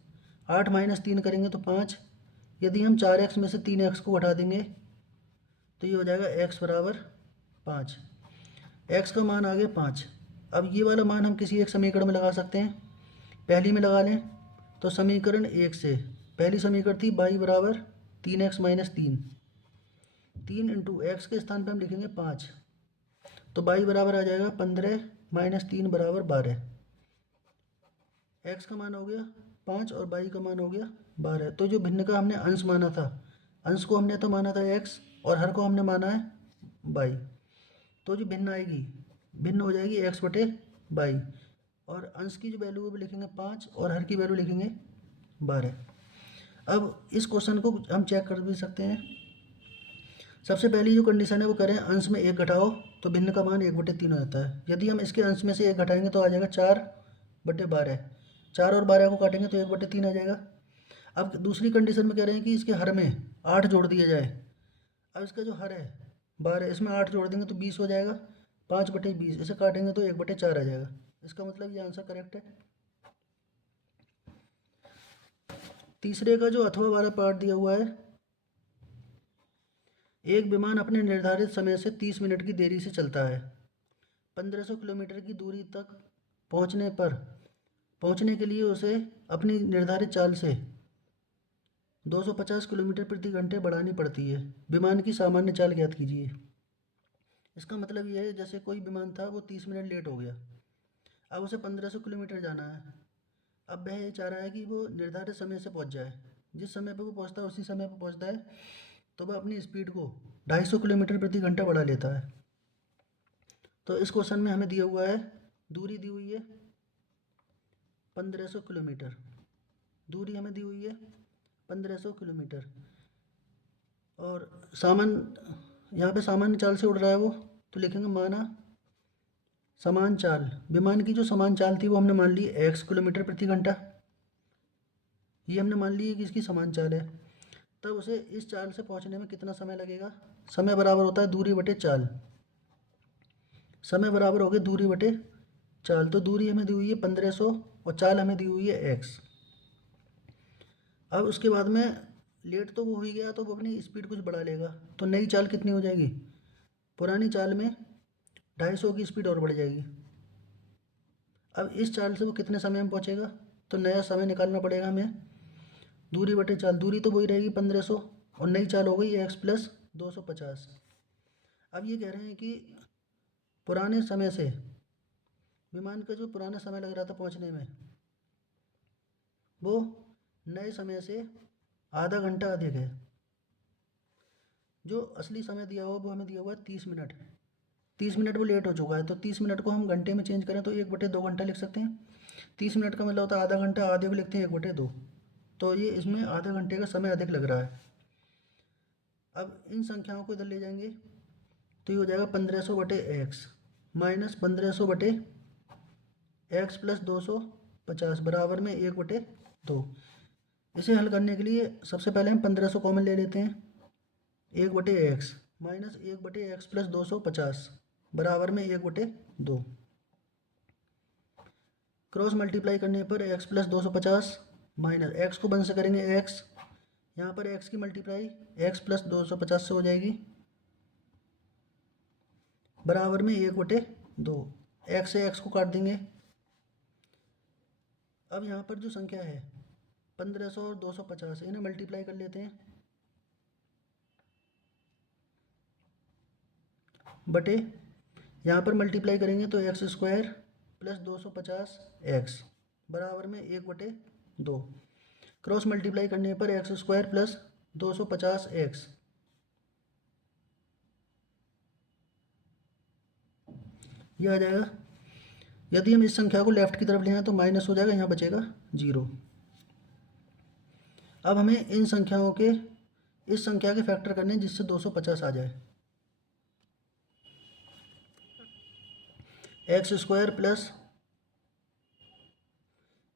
8 - 3 करेंगे तो 5। यदि हम 4x में से 3x को हटा देंगे तो ये हो जाएगा x बराबर 5। x का मान आ गया 5। अब ये वाला मान हम किसी एक समीकरण में लगा सकते हैं। पहली में लगा लें तो समीकरण 1 से, पहली समीकरण थी y बराबर 3x - 3, 3 × x के स्थान पर हम लिखेंगे 5, तो y बराबर आ जाएगा 15 - 3 = 12। x का मान हो गया 5 और y का मान हो गया 12। तो जो भिन्न का हमने अंश माना था, अंश को हमने तो माना था x और हर को हमने माना है y, तो जो भिन्न आएगी, भिन्न हो जाएगी x/y, और अंश की जो वैल्यू है लिखेंगे 5 और हर की वैल्यू लिखेंगे 12। अब इस क्वेश्चन को हम चेक कर भी सकते हैं। सबसे पहली जो कंडीशन है वो करें अंश में 1 घटाओ तो भिन्न का मान 1/3 हो जाता है। यदि हम इसके अंश में से 1 घटाएंगे तो आ जाएगा 4/12। 4 और 12 को काटेंगे तो 1/3 आ जाएगा। अब दूसरी कंडीशन में कह रहे हैं कि इसके हर में 8 जोड़ दिया जाए। अब इसका जो हर है 12, इसमें 8 जोड़ देंगे तो 20 हो जाएगा। 5/20, इसे काटेंगे तो 1/4 आ जाएगा। इसका मतलब ये आंसर करेक्ट है। तीसरे का जो अथवा वाला पार्ट दिया हुआ है, एक विमान अपने निर्धारित समय से 30 मिनट की देरी से चलता है। 1500 किलोमीटर की दूरी तक पहुंचने के लिए उसे अपनी निर्धारित चाल से 250 किलोमीटर प्रति घंटे बढ़ानी पड़ती है। विमान की सामान्य चाल ज्ञात कीजिए। इसका मतलब ये है जैसे कोई विमान था वो 30 मिनट लेट हो गया, अब उसे 1500 किलोमीटर जाना है। अब वह ये चाह रहा है कि वो निर्धारित समय से पहुंच जाए, जिस समय पर वो पहुंचता है उसी समय पर पहुंचता है, तो वह अपनी स्पीड को 250 किलोमीटर प्रति घंटा बढ़ा लेता है। तो इस क्वेश्चन में हमें दिया हुआ है, दूरी दी हुई है 1500 किलोमीटर, दूरी हमें दी हुई है 1500 किलोमीटर, और यहाँ पे सामान्य चाल से उड़ रहा है वो, तो लिखेंगे माना समान चाल। विमान की जो समान चाल थी वो हमने मान ली x किलोमीटर प्रति घंटा, ये हमने मान ली है कि इसकी समान चाल है। तब उसे इस चाल से पहुंचने में कितना समय लगेगा। समय बराबर होता है दूरी बटे चाल। समय बराबर हो गया दूरी बटे चाल। तो दूरी हमें दी हुई है 1500 और चाल हमें दी हुई है x। अब उसके बाद में लेट तो वो हो ही गया, तो वो अपनी स्पीड कुछ बढ़ा लेगा। तो नई चाल कितनी हो जाएगी, पुरानी चाल में 250 की स्पीड और बढ़ जाएगी। अब इस चाल से वो कितने समय में पहुंचेगा, तो नया समय निकालना पड़ेगा हमें। दूरी बटे चाल, दूरी तो वही रहेगी 1500 और नई चाल हो गई x प्लस 250। अब ये कह रहे हैं कि पुराने समय से विमान का जो पुराना समय लग रहा था पहुंचने में, वो नए समय से आधा घंटा अधिक है। जो असली समय दिया हुआ वो हमें दिया हुआ है 30 मिनट। 30 मिनट वो लेट हो चुका है, तो 30 मिनट को हम घंटे में चेंज करें तो 1/2 घंटा लिख सकते हैं। 30 मिनट का मतलब होता है आधा घंटा, आधे को लिखते हैं 1/2। तो ये इसमें आधे घंटे का समय अधिक लग रहा है। अब इन संख्याओं को इधर ले जाएंगे तो ये हो जाएगा 1500/x माइनस 1500/x प्लस 250 बराबर में 1/2। इसे हल करने के लिए सबसे पहले हम 1500 कॉमन ले लेते हैं। 1/x माइनस 1/x प्लस 250 बराबर में 1/2। क्रॉस मल्टीप्लाई करने पर x प्लस 250 माइनस x को 1 से करेंगे x, यहाँ पर x की मल्टीप्लाई x प्लस 250 से हो जाएगी बराबर में 1/2। x से x को काट देंगे। अब यहाँ पर जो संख्या है 1500 और 250 इन्हें मल्टीप्लाई कर लेते हैं बटे, यहाँ पर मल्टीप्लाई करेंगे तो x² प्लस 250x बराबर में 1/2। क्रॉस मल्टीप्लाई करने पर x² प्लस 250x ये आ जाएगा। यदि हम इस संख्या को लेफ्ट की तरफ ले आए तो माइनस हो जाएगा, यहाँ बचेगा 0। अब हमें इन संख्याओं के इस संख्या के फैक्टर करने हैं जिससे 250 आ जाए। x² प्लस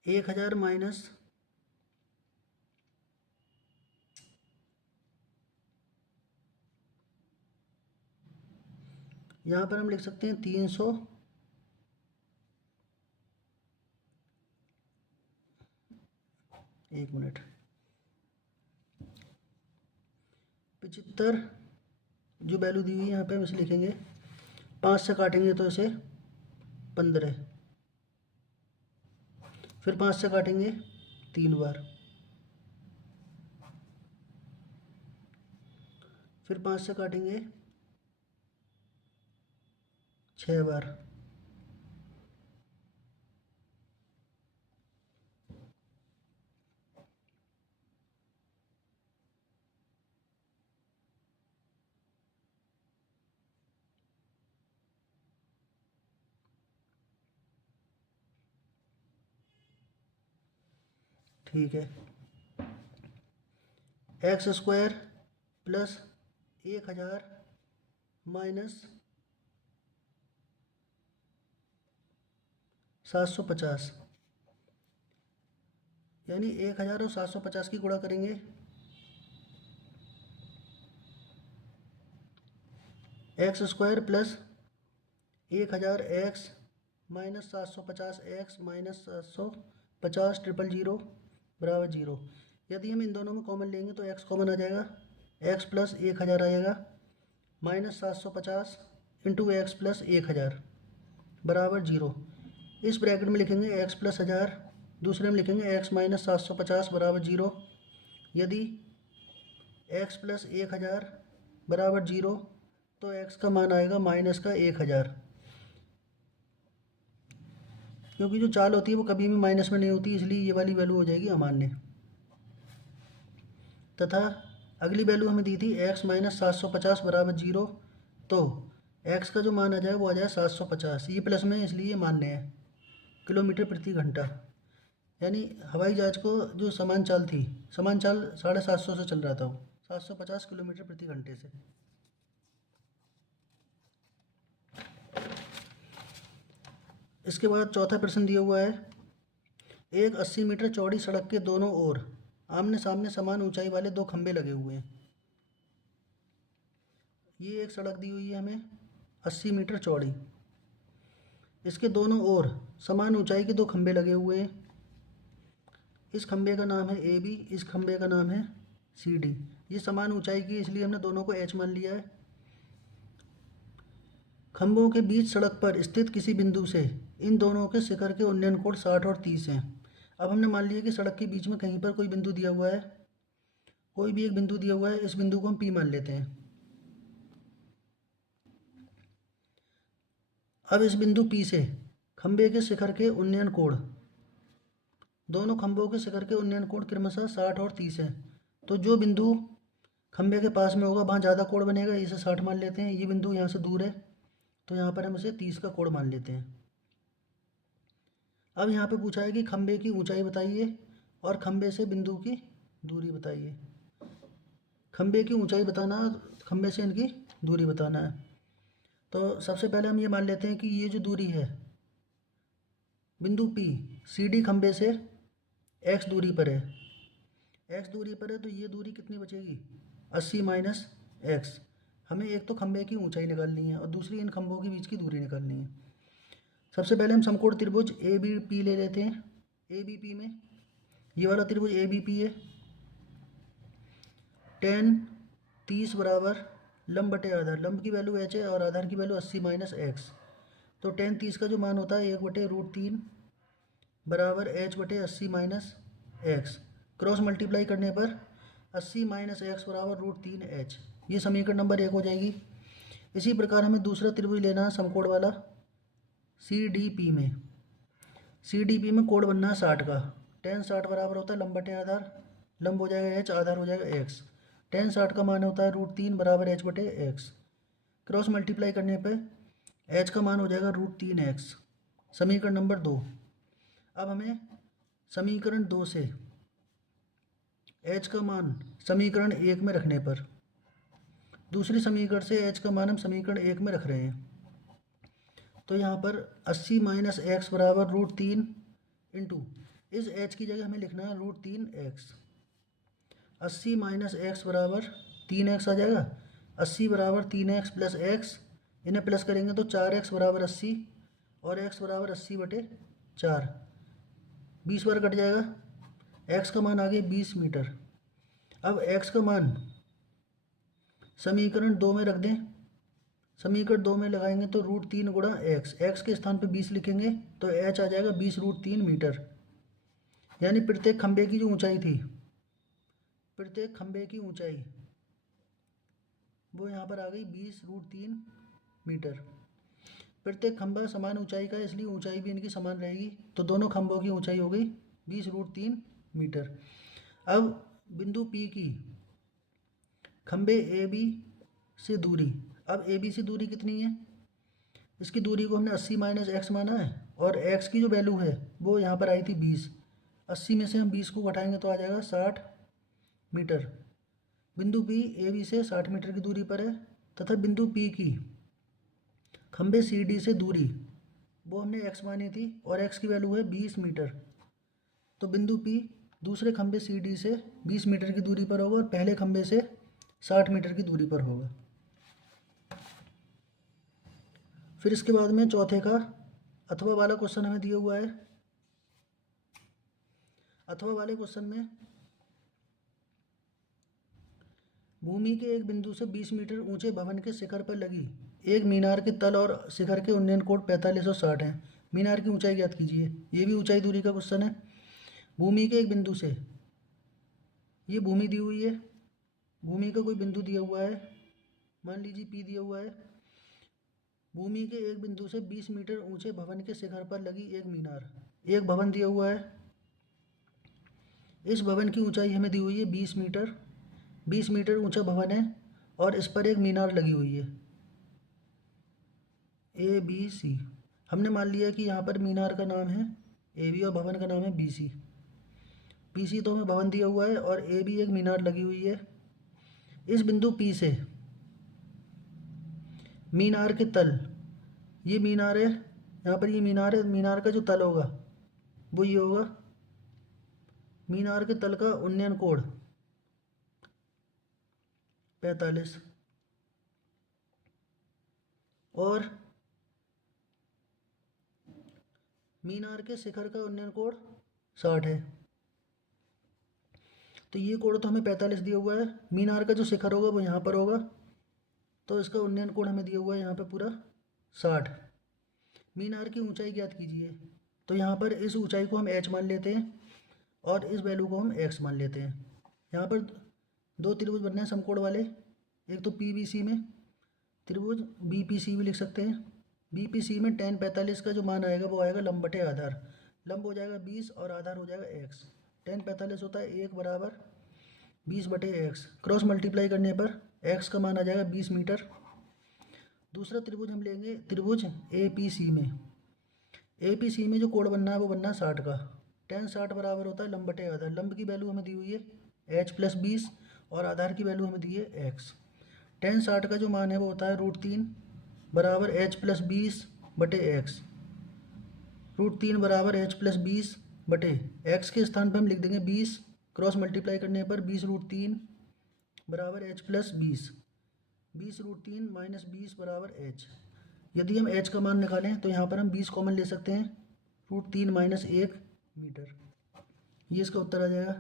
1000 माइनस यहाँ पर हम लिख सकते हैं 300 एक मिनट 75 जो वैल्यू दी हुई है यहाँ पे हम इसे लिखेंगे। 5 से काटेंगे तो इसे 15, फिर 5 से काटेंगे 3 बार, फिर 5 से काटेंगे 6 बार, ठीक है। x² प्लस 1000 माइनस 750 यानी 1000 और 750 की गुणा करेंगे x² plus 1000x minus 750x minus 750 000 बराबर 0। यदि हम इन दोनों में कॉमन लेंगे तो x कॉमन आ जाएगा, x प्लस 1000 आएगा माइनस 750 इंटू एक्स प्लस 1000 बराबर 0। इस ब्रैकेट में लिखेंगे x प्लस 1000, दूसरे में लिखेंगे x माइनस 750 बराबर 0। यदि x प्लस 1000 बराबर 0 तो x का मान आएगा माइनस का 1000, क्योंकि जो चाल होती है वो कभी भी माइनस में नहीं होती, इसलिए ये वाली वैल्यू हो जाएगी अमान्य। तथा अगली वैल्यू हमें दी थी x माइनस 750 बराबर 0, तो x का जो मान आ जाए वो आ जाए 750, ये प्लस में इसलिए मान्य है किलोमीटर प्रति घंटा। यानी हवाई जहाज को जो समान चाल थी, समान चाल 750 से चल रहा था, वो 750 किलोमीटर प्रति घंटे से। इसके बाद चौथा प्रश्न दिया हुआ है, एक 80 मीटर चौड़ी सड़क के दोनों ओर आमने सामने समान ऊंचाई वाले दो खंभे लगे हुए हैं। ये एक सड़क दी हुई है हमें 80 मीटर चौड़ी। इसके दोनों ओर समान ऊंचाई के दो खंभे लगे हुए हैं। इस खंभे का नाम है ए बी, इस खंभे का नाम है सी डी। ये समान ऊंचाई की, इसलिए हमने दोनों को एच मान लिया है। खंभों के बीच सड़क पर स्थित किसी बिंदु से इन दोनों के शिखर के उन्नयन कोण 60 और 30 हैं। अब हमने मान लिया कि सड़क के बीच में कहीं पर कोई बिंदु दिया हुआ है, कोई भी एक बिंदु दिया हुआ है। इस बिंदु को हम पी मान लेते हैं। अब इस बिंदु पी से खंभे के शिखर के उन्नयन कोण, दोनों खंभों के शिखर के उन्नयन कोण क्रमशः 60 और 30 है। तो जो बिंदु खंभे के पास में होगा वहाँ ज़्यादा कोण बनेगा, इसे 60 मान लेते हैं। ये बिंदु यहाँ से दूर है तो यहाँ पर हम इसे 30 का कोण मान लेते हैं। अब यहाँ पे पूछा है कि खंभे की ऊंचाई बताइए और खंभे से बिंदु की दूरी बताइए। खंभे की ऊंचाई बताना, खंभे से इनकी दूरी बताना है। तो सबसे पहले हम ये मान लेते हैं कि ये जो दूरी है बिंदु पी सी डी खंभे से एक्स दूरी पर है। एक्स दूरी पर है तो ये दूरी कितनी बचेगी 80 माइनस एक्स। हमें एक तो खंभे की ऊंचाई निकालनी है और दूसरी इन खंभों के बीच की दूरी निकालनी है। सबसे पहले हम समकोण त्रिभुज ए बी पी ले लेते हैं। ए बी पी में ये वाला त्रिभुज ए बी पी है। tan 30 बराबर लंब बटे आधार, लंब की वैल्यू एच है और आधार की वैल्यू 80 माइनस एक्स। तो tan 30 का जो मान होता है 1/√3 बराबर एच बटे 80 माइनस एक्स। क्रॉस मल्टीप्लाई करने पर 80 माइनस एक्स बराबर √3 एच। ये समीकरण नंबर 1 हो जाएगी। इसी प्रकार हमें दूसरा त्रिभुज लेना है समकोण वाला सी डी पी में। सी डी पी में कोण बनना है 60 का। tan 60 बराबर होता है लंब बटे आधार, लंब हो जाएगा एच, आधार हो जाएगा एक्स। tan 60 का मान होता है √3 बराबर एच बटे एक्स। क्रॉस मल्टीप्लाई करने पे एच का मान हो जाएगा √3 एक्स। समीकरण नंबर 2। अब हमें समीकरण 2 से एच का मान समीकरण 1 में रखने पर, दूसरी समीकरण से एच का मान हम समीकरण 1 में रख रहे हैं, तो यहाँ पर 80 माइनस एक्स बराबर √3 इंटू इस एच की जगह हमें लिखना है √3 एक्स। 80 माइनस एक्स बराबर 3 एक्स आ जाएगा। 80 बराबर 3 एक्स प्लस एक्स, इन्हें प्लस करेंगे तो 4 एक्स बराबर 80 और एक्स बराबर 80/4, 20 बार कट जाएगा। एक्स का मान आ गया 20 मीटर। अब एक्स का मान समीकरण 2 में रख दें। समीकरण 2 में लगाएंगे तो √3 गुणा एक्स, एक्स के स्थान पे 20 लिखेंगे तो एच आ जाएगा 20√3 मीटर। यानी प्रत्येक खंभे की जो ऊंचाई थी, प्रत्येक खंभे की ऊंचाई वो यहाँ पर आ गई 20√3 मीटर। प्रत्येक खंभा समान ऊंचाई का है इसलिए ऊंचाई भी इनकी समान रहेगी। तो दोनों खंभों की ऊंचाई हो गई 20√3 मीटर। अब बिंदु पी की खंभे ए बी से दूरी, अब ए बी से दूरी कितनी है, इसकी दूरी को हमने 80 माइनस एक्स माना है और एक्स की जो वैल्यू है वो यहाँ पर आई थी 20। 80 में से हम 20 को घटाएंगे तो आ जाएगा 60 मीटर। बिंदु पी ए बी से 60 मीटर की दूरी पर है तथा बिंदु पी की खंभे सी डी से दूरी वो हमने एक्स मानी थी और एक्स की वैल्यू है 20 मीटर। तो बिंदु पी दूसरे खंभे सी डी से 20 मीटर की दूरी पर होगा और पहले खंभे से 60 मीटर की दूरी पर होगा। फिर इसके बाद में चौथे का अथवा वाला क्वेश्चन हमें दिया हुआ है। अथवा वाले क्वेश्चन में भूमि के एक बिंदु से 20 मीटर ऊंचे भवन के शिखर पर लगी एक मीनार के तल और शिखर के उन्नयन कोण 45 और 60 है। मीनार की ऊंचाई ज्ञात कीजिए। ये भी ऊंचाई दूरी का क्वेश्चन है। भूमि के एक बिंदु से, ये भूमि दी हुई है, भूमि का कोई बिंदु दिया हुआ है, मान लीजिए पी दिया हुआ है। भूमि के एक बिंदु से 20 मीटर ऊंचे भवन के शिखर पर लगी एक मीनार, एक भवन दिया हुआ है। इस भवन की ऊंचाई हमें दी हुई है 20 मीटर। 20 मीटर ऊंचा भवन है और इस पर एक मीनार लगी हुई है ए बी सी। हमने मान लिया कि यहाँ पर मीनार का नाम है ए बी और भवन का नाम है बी सी। बी सी तो हमें भवन दिया हुआ है और ए बी एक मीनार लगी हुई है। इस बिंदु पी से मीनार के तल, ये मीनार है, यहाँ पर ये मीनार है, मीनार का जो तल होगा वो ये होगा मीनार के तल का उन्नयन कोण 45 और मीनार के शिखर का उन्नयन कोण 60 है। तो ये कोण तो हमें 45 दिया हुआ है। मीनार का जो शिखर होगा वो यहाँ पर होगा, तो इसका उन्नयन कोण हमें दिया हुआ है यहाँ पे पूरा 60। मीनार की ऊंचाई ज्ञात कीजिए। तो यहाँ पर इस ऊंचाई को हम h मान लेते हैं और इस वैल्यू को हम x मान लेते हैं। यहाँ पर दो त्रिभुज बनने हैं समकोण वाले, एक तो PBC में त्रिभुज BPC भी लिख सकते हैं। BPC में tan 45 का जो मान आएगा वो आएगा लंब बटे आधार। लंब हो जाएगा 20 और आधार हो जाएगा x। tan 45 होता है 1 बराबर 20 बटे x। क्रॉस मल्टीप्लाई करने पर x का मान आ जाएगा 20 मीटर। दूसरा त्रिभुज हम लेंगे त्रिभुज APC में। APC में जो कोण बनना है वो बनना है 60 का। tan 60 बराबर होता है लंब बटे आधार। लंब की वैल्यू हमें दी हुई है h प्लस 20 और आधार की वैल्यू हमें दी है x। tan 60 का जो मान है वो होता है √3 बराबर h प्लस 20 बटे x। √3 बराबर h प्लस 20 बटे x के स्थान पर हम लिख देंगे 20। क्रॉस मल्टीप्लाई करने पर 20√3 बराबर h प्लस 20। 20√3 माइनस 20 बराबर h। यदि हम h का मान निकालें तो यहाँ पर हम 20 कॉमन ले सकते हैं। √3 माइनस 1 मीटर, ये इसका उत्तर आ जाएगा।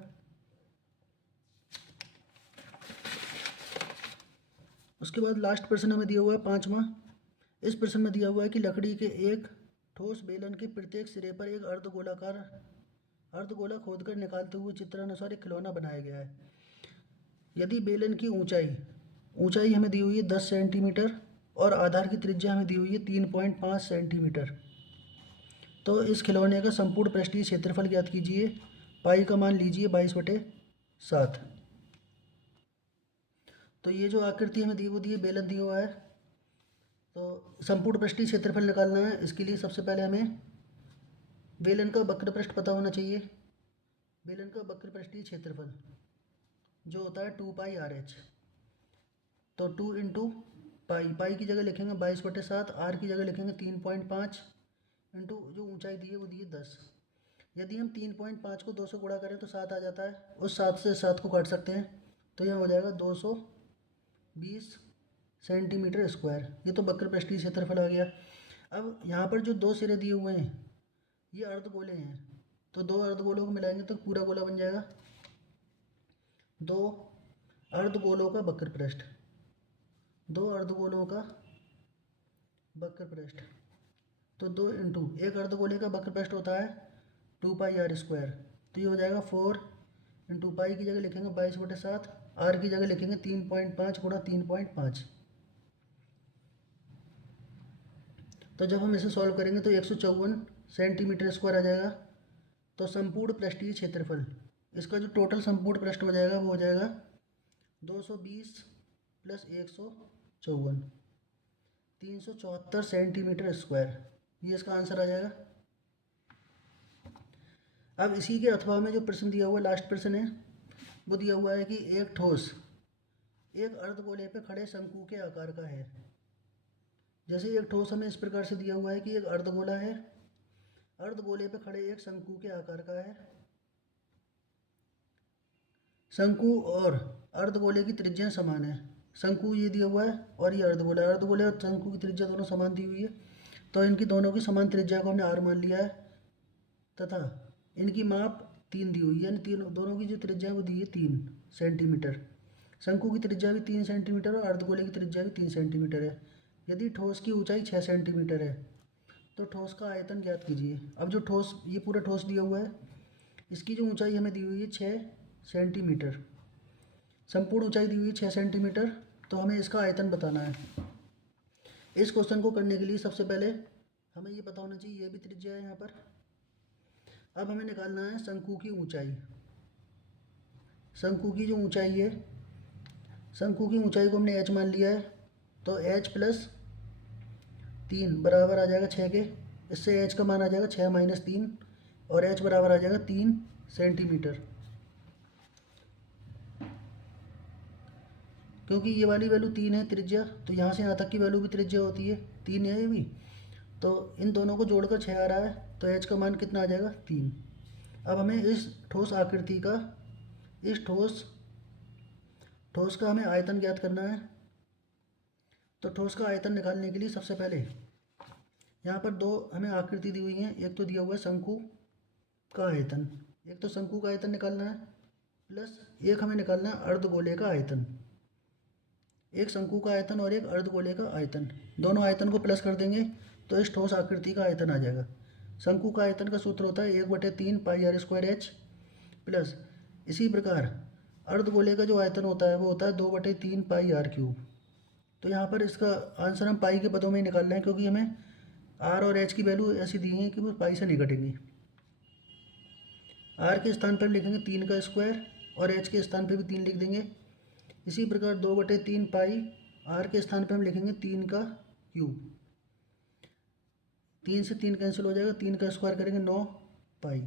उसके बाद लास्ट प्रश्न हमें दिया हुआ है 5वां। इस प्रश्न में दिया हुआ है कि लकड़ी के एक ठोस बेलन के प्रत्येक सिरे पर एक अर्धगोला खोदकर निकालते हुए चित्रानुसार एक खिलौना बनाया गया है। यदि बेलन की ऊंचाई हमें दी हुई है 10 सेंटीमीटर और आधार की त्रिज्या हमें दी हुई है 3.5 सेंटीमीटर, तो इस खिलौने का संपूर्ण पृष्ठीय क्षेत्रफल ज्ञात कीजिए। पाई का मान लीजिए 22/7। तो ये जो आकृति हमें दी है बेलन दिया हुआ है, तो संपूर्ण पृष्ठीय क्षेत्रफल निकालना है। इसके लिए सबसे पहले हमें बेलन का वक्र पृष्ठ पता होना चाहिए। बेलन का वक्र पृष्ठीय क्षेत्रफल जो होता है 2πRH। तो 2 इंटू पाई की जगह लिखेंगे 22/7, आर की जगह लिखेंगे 3.5 इंटू जो ऊंचाई दी है वो दी है 10। यदि हम 3.5 को 2 से गुणा करें तो 7 आ जाता है। उस 7 से 7 को काट सकते हैं, तो यह हो जाएगा 220 सेंटीमीटर स्क्वायर। ये तो वक्र पृष्ठीय क्षेत्रफल आ गया। अब यहाँ पर जो दो सिरे दिए हुए हैं ये अर्धगोले हैं, तो दो अर्धगोलों को मिलाएंगे तो पूरा गोला बन जाएगा। दो अर्धगोलों का वक्र पृष्ठ, दो अर्धगोलों का वक्र पृष्ठ, तो 2 इंटू एक अर्धगोले का वक्र पृष्ठ होता है 2πr²। तो ये हो जाएगा 4 इंटू पाई की जगह लिखेंगे 22/7, आर की जगह लिखेंगे 3.5 गुणा 3.5। तो जब हम इसे सॉल्व करेंगे तो 154 सेंटीमीटर स्क्वायर आ जाएगा। तो संपूर्ण पृष्ठीय क्षेत्रफल, इसका जो टोटल संपूर्ण पृष्ठ हो जाएगा वो हो जाएगा 220 प्लस 154 374 सेंटीमीटर स्क्वायर। ये इसका आंसर आ जाएगा। अब इसी के अथवा में जो प्रश्न दिया हुआ है, लास्ट प्रश्न है, वो दिया हुआ है कि एक ठोस एक अर्धगोले पे खड़े शंकु के आकार का है। जैसे एक ठोस हमें इस प्रकार से दिया हुआ है कि एक अर्धगोला है, अर्धगोले पे खड़े एक शंकु के आकार का है। शंकु और अर्धगोले की त्रिज्या समान है। शंकु ये दिया हुआ है और ये अर्धगोला, अर्धगोले और शंकु की त्रिज्या दोनों समान दी हुई है, तो इनकी दोनों की समान त्रिज्या को हमने r मान लिया है तथा इनकी माप 3 दी हुई है, यानी तीनों दोनों की जो त्रिज्या है वो दी है 3 सेंटीमीटर। शंकु की त्रिज्या भी 3 सेंटीमीटर और अर्धगोले की त्रिज्या भी 3 सेंटीमीटर है। यदि ठोस की ऊंचाई 6 सेंटीमीटर है तो ठोस का आयतन ज्ञात कीजिए। अब जो ठोस, ये पूरा ठोस दिया हुआ है, इसकी जो ऊंचाई हमें दी हुई है 6 सेंटीमीटर, संपूर्ण ऊंचाई दी हुई है 6 सेंटीमीटर, तो हमें इसका आयतन बताना है। इस क्वेश्चन को करने के लिए सबसे पहले हमें ये पता होना चाहिए ये भी त्रिज्या है यहाँ पर। अब हमें निकालना है शंकु की ऊंचाई। शंकु की जो ऊंचाई है, शंकु की ऊंचाई को हमने h मान लिया है, तो h प्लस 3 बराबर आ जाएगा 6 के। इससे h का मान आ जाएगा 6 माइनस 3 और h बराबर आ जाएगा 3 सेंटीमीटर। क्योंकि ये वाली वैल्यू 3 है त्रिज्या, तो यहाँ से यहाँ तक की वैल्यू भी त्रिज्या होती है 3 है ये भी, तो इन दोनों को जोड़कर 6 आ रहा है, तो h का मान कितना आ जाएगा 3। अब हमें इस ठोस आकृति का, इस ठोस का हमें आयतन ज्ञात करना है। तो ठोस का आयतन निकालने के लिए सबसे पहले यहाँ पर दो हमें आकृति दी हुई है। एक तो दिया हुआ है शंकु का आयतन, एक तो शंकु का आयतन निकालना है, प्लस एक हमें निकालना है अर्धगोले का आयतन। एक शंकु का आयतन और एक अर्धगोले का आयतन, दोनों आयतन को प्लस कर देंगे तो इस ठोस आकृति का आयतन आ जाएगा। शंकु का आयतन का सूत्र होता है 1/3 पाई आर स्क्वायर एच, प्लस इसी प्रकार अर्धगोले का जो आयतन होता है वो होता है 2/3 पाई आर क्यूब। तो यहाँ पर इसका आंसर हम पाई के पदों में ही निकालना है, क्योंकि हमें आर और एच की वैल्यू ऐसी दी है कि वो पाई से नहीं घटेंगी। आर के स्थान पर हम लिखेंगे 3 का स्क्वायर और एच के स्थान पर भी 3 लिख देंगे। इसी प्रकार 2/3 पाई आर के स्थान पर हम लिखेंगे 3 का क्यूब। 3 से 3 कैंसिल हो जाएगा, 3 का स्क्वायर करेंगे 9 पाई,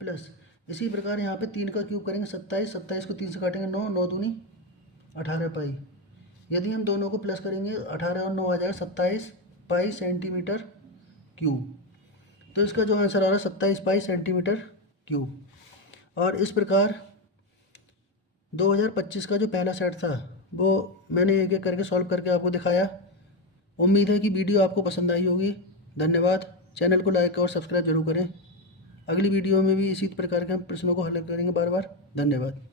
प्लस इसी प्रकार यहाँ पे 3 का क्यूब करेंगे 27, 27 को 3 से काटेंगे 9, 9 दूनी 18 पाई। यदि हम दोनों को प्लस करेंगे 18 और 9 आ जाएगा 27 पाई सेंटीमीटर क्यूब। तो इसका जो आंसर आ रहा है 27 पाई सेंटीमीटर क्यूब। और इस प्रकार 2025 का जो पहला सेट था वो मैंने एक एक करके सॉल्व करके आपको दिखाया। उम्मीद है कि वीडियो आपको पसंद आई होगी। धन्यवाद। चैनल को लाइक और सब्सक्राइब जरूर करें। अगली वीडियो में भी इसी प्रकार के हम प्रश्नों को हल करेंगे बार बार। धन्यवाद।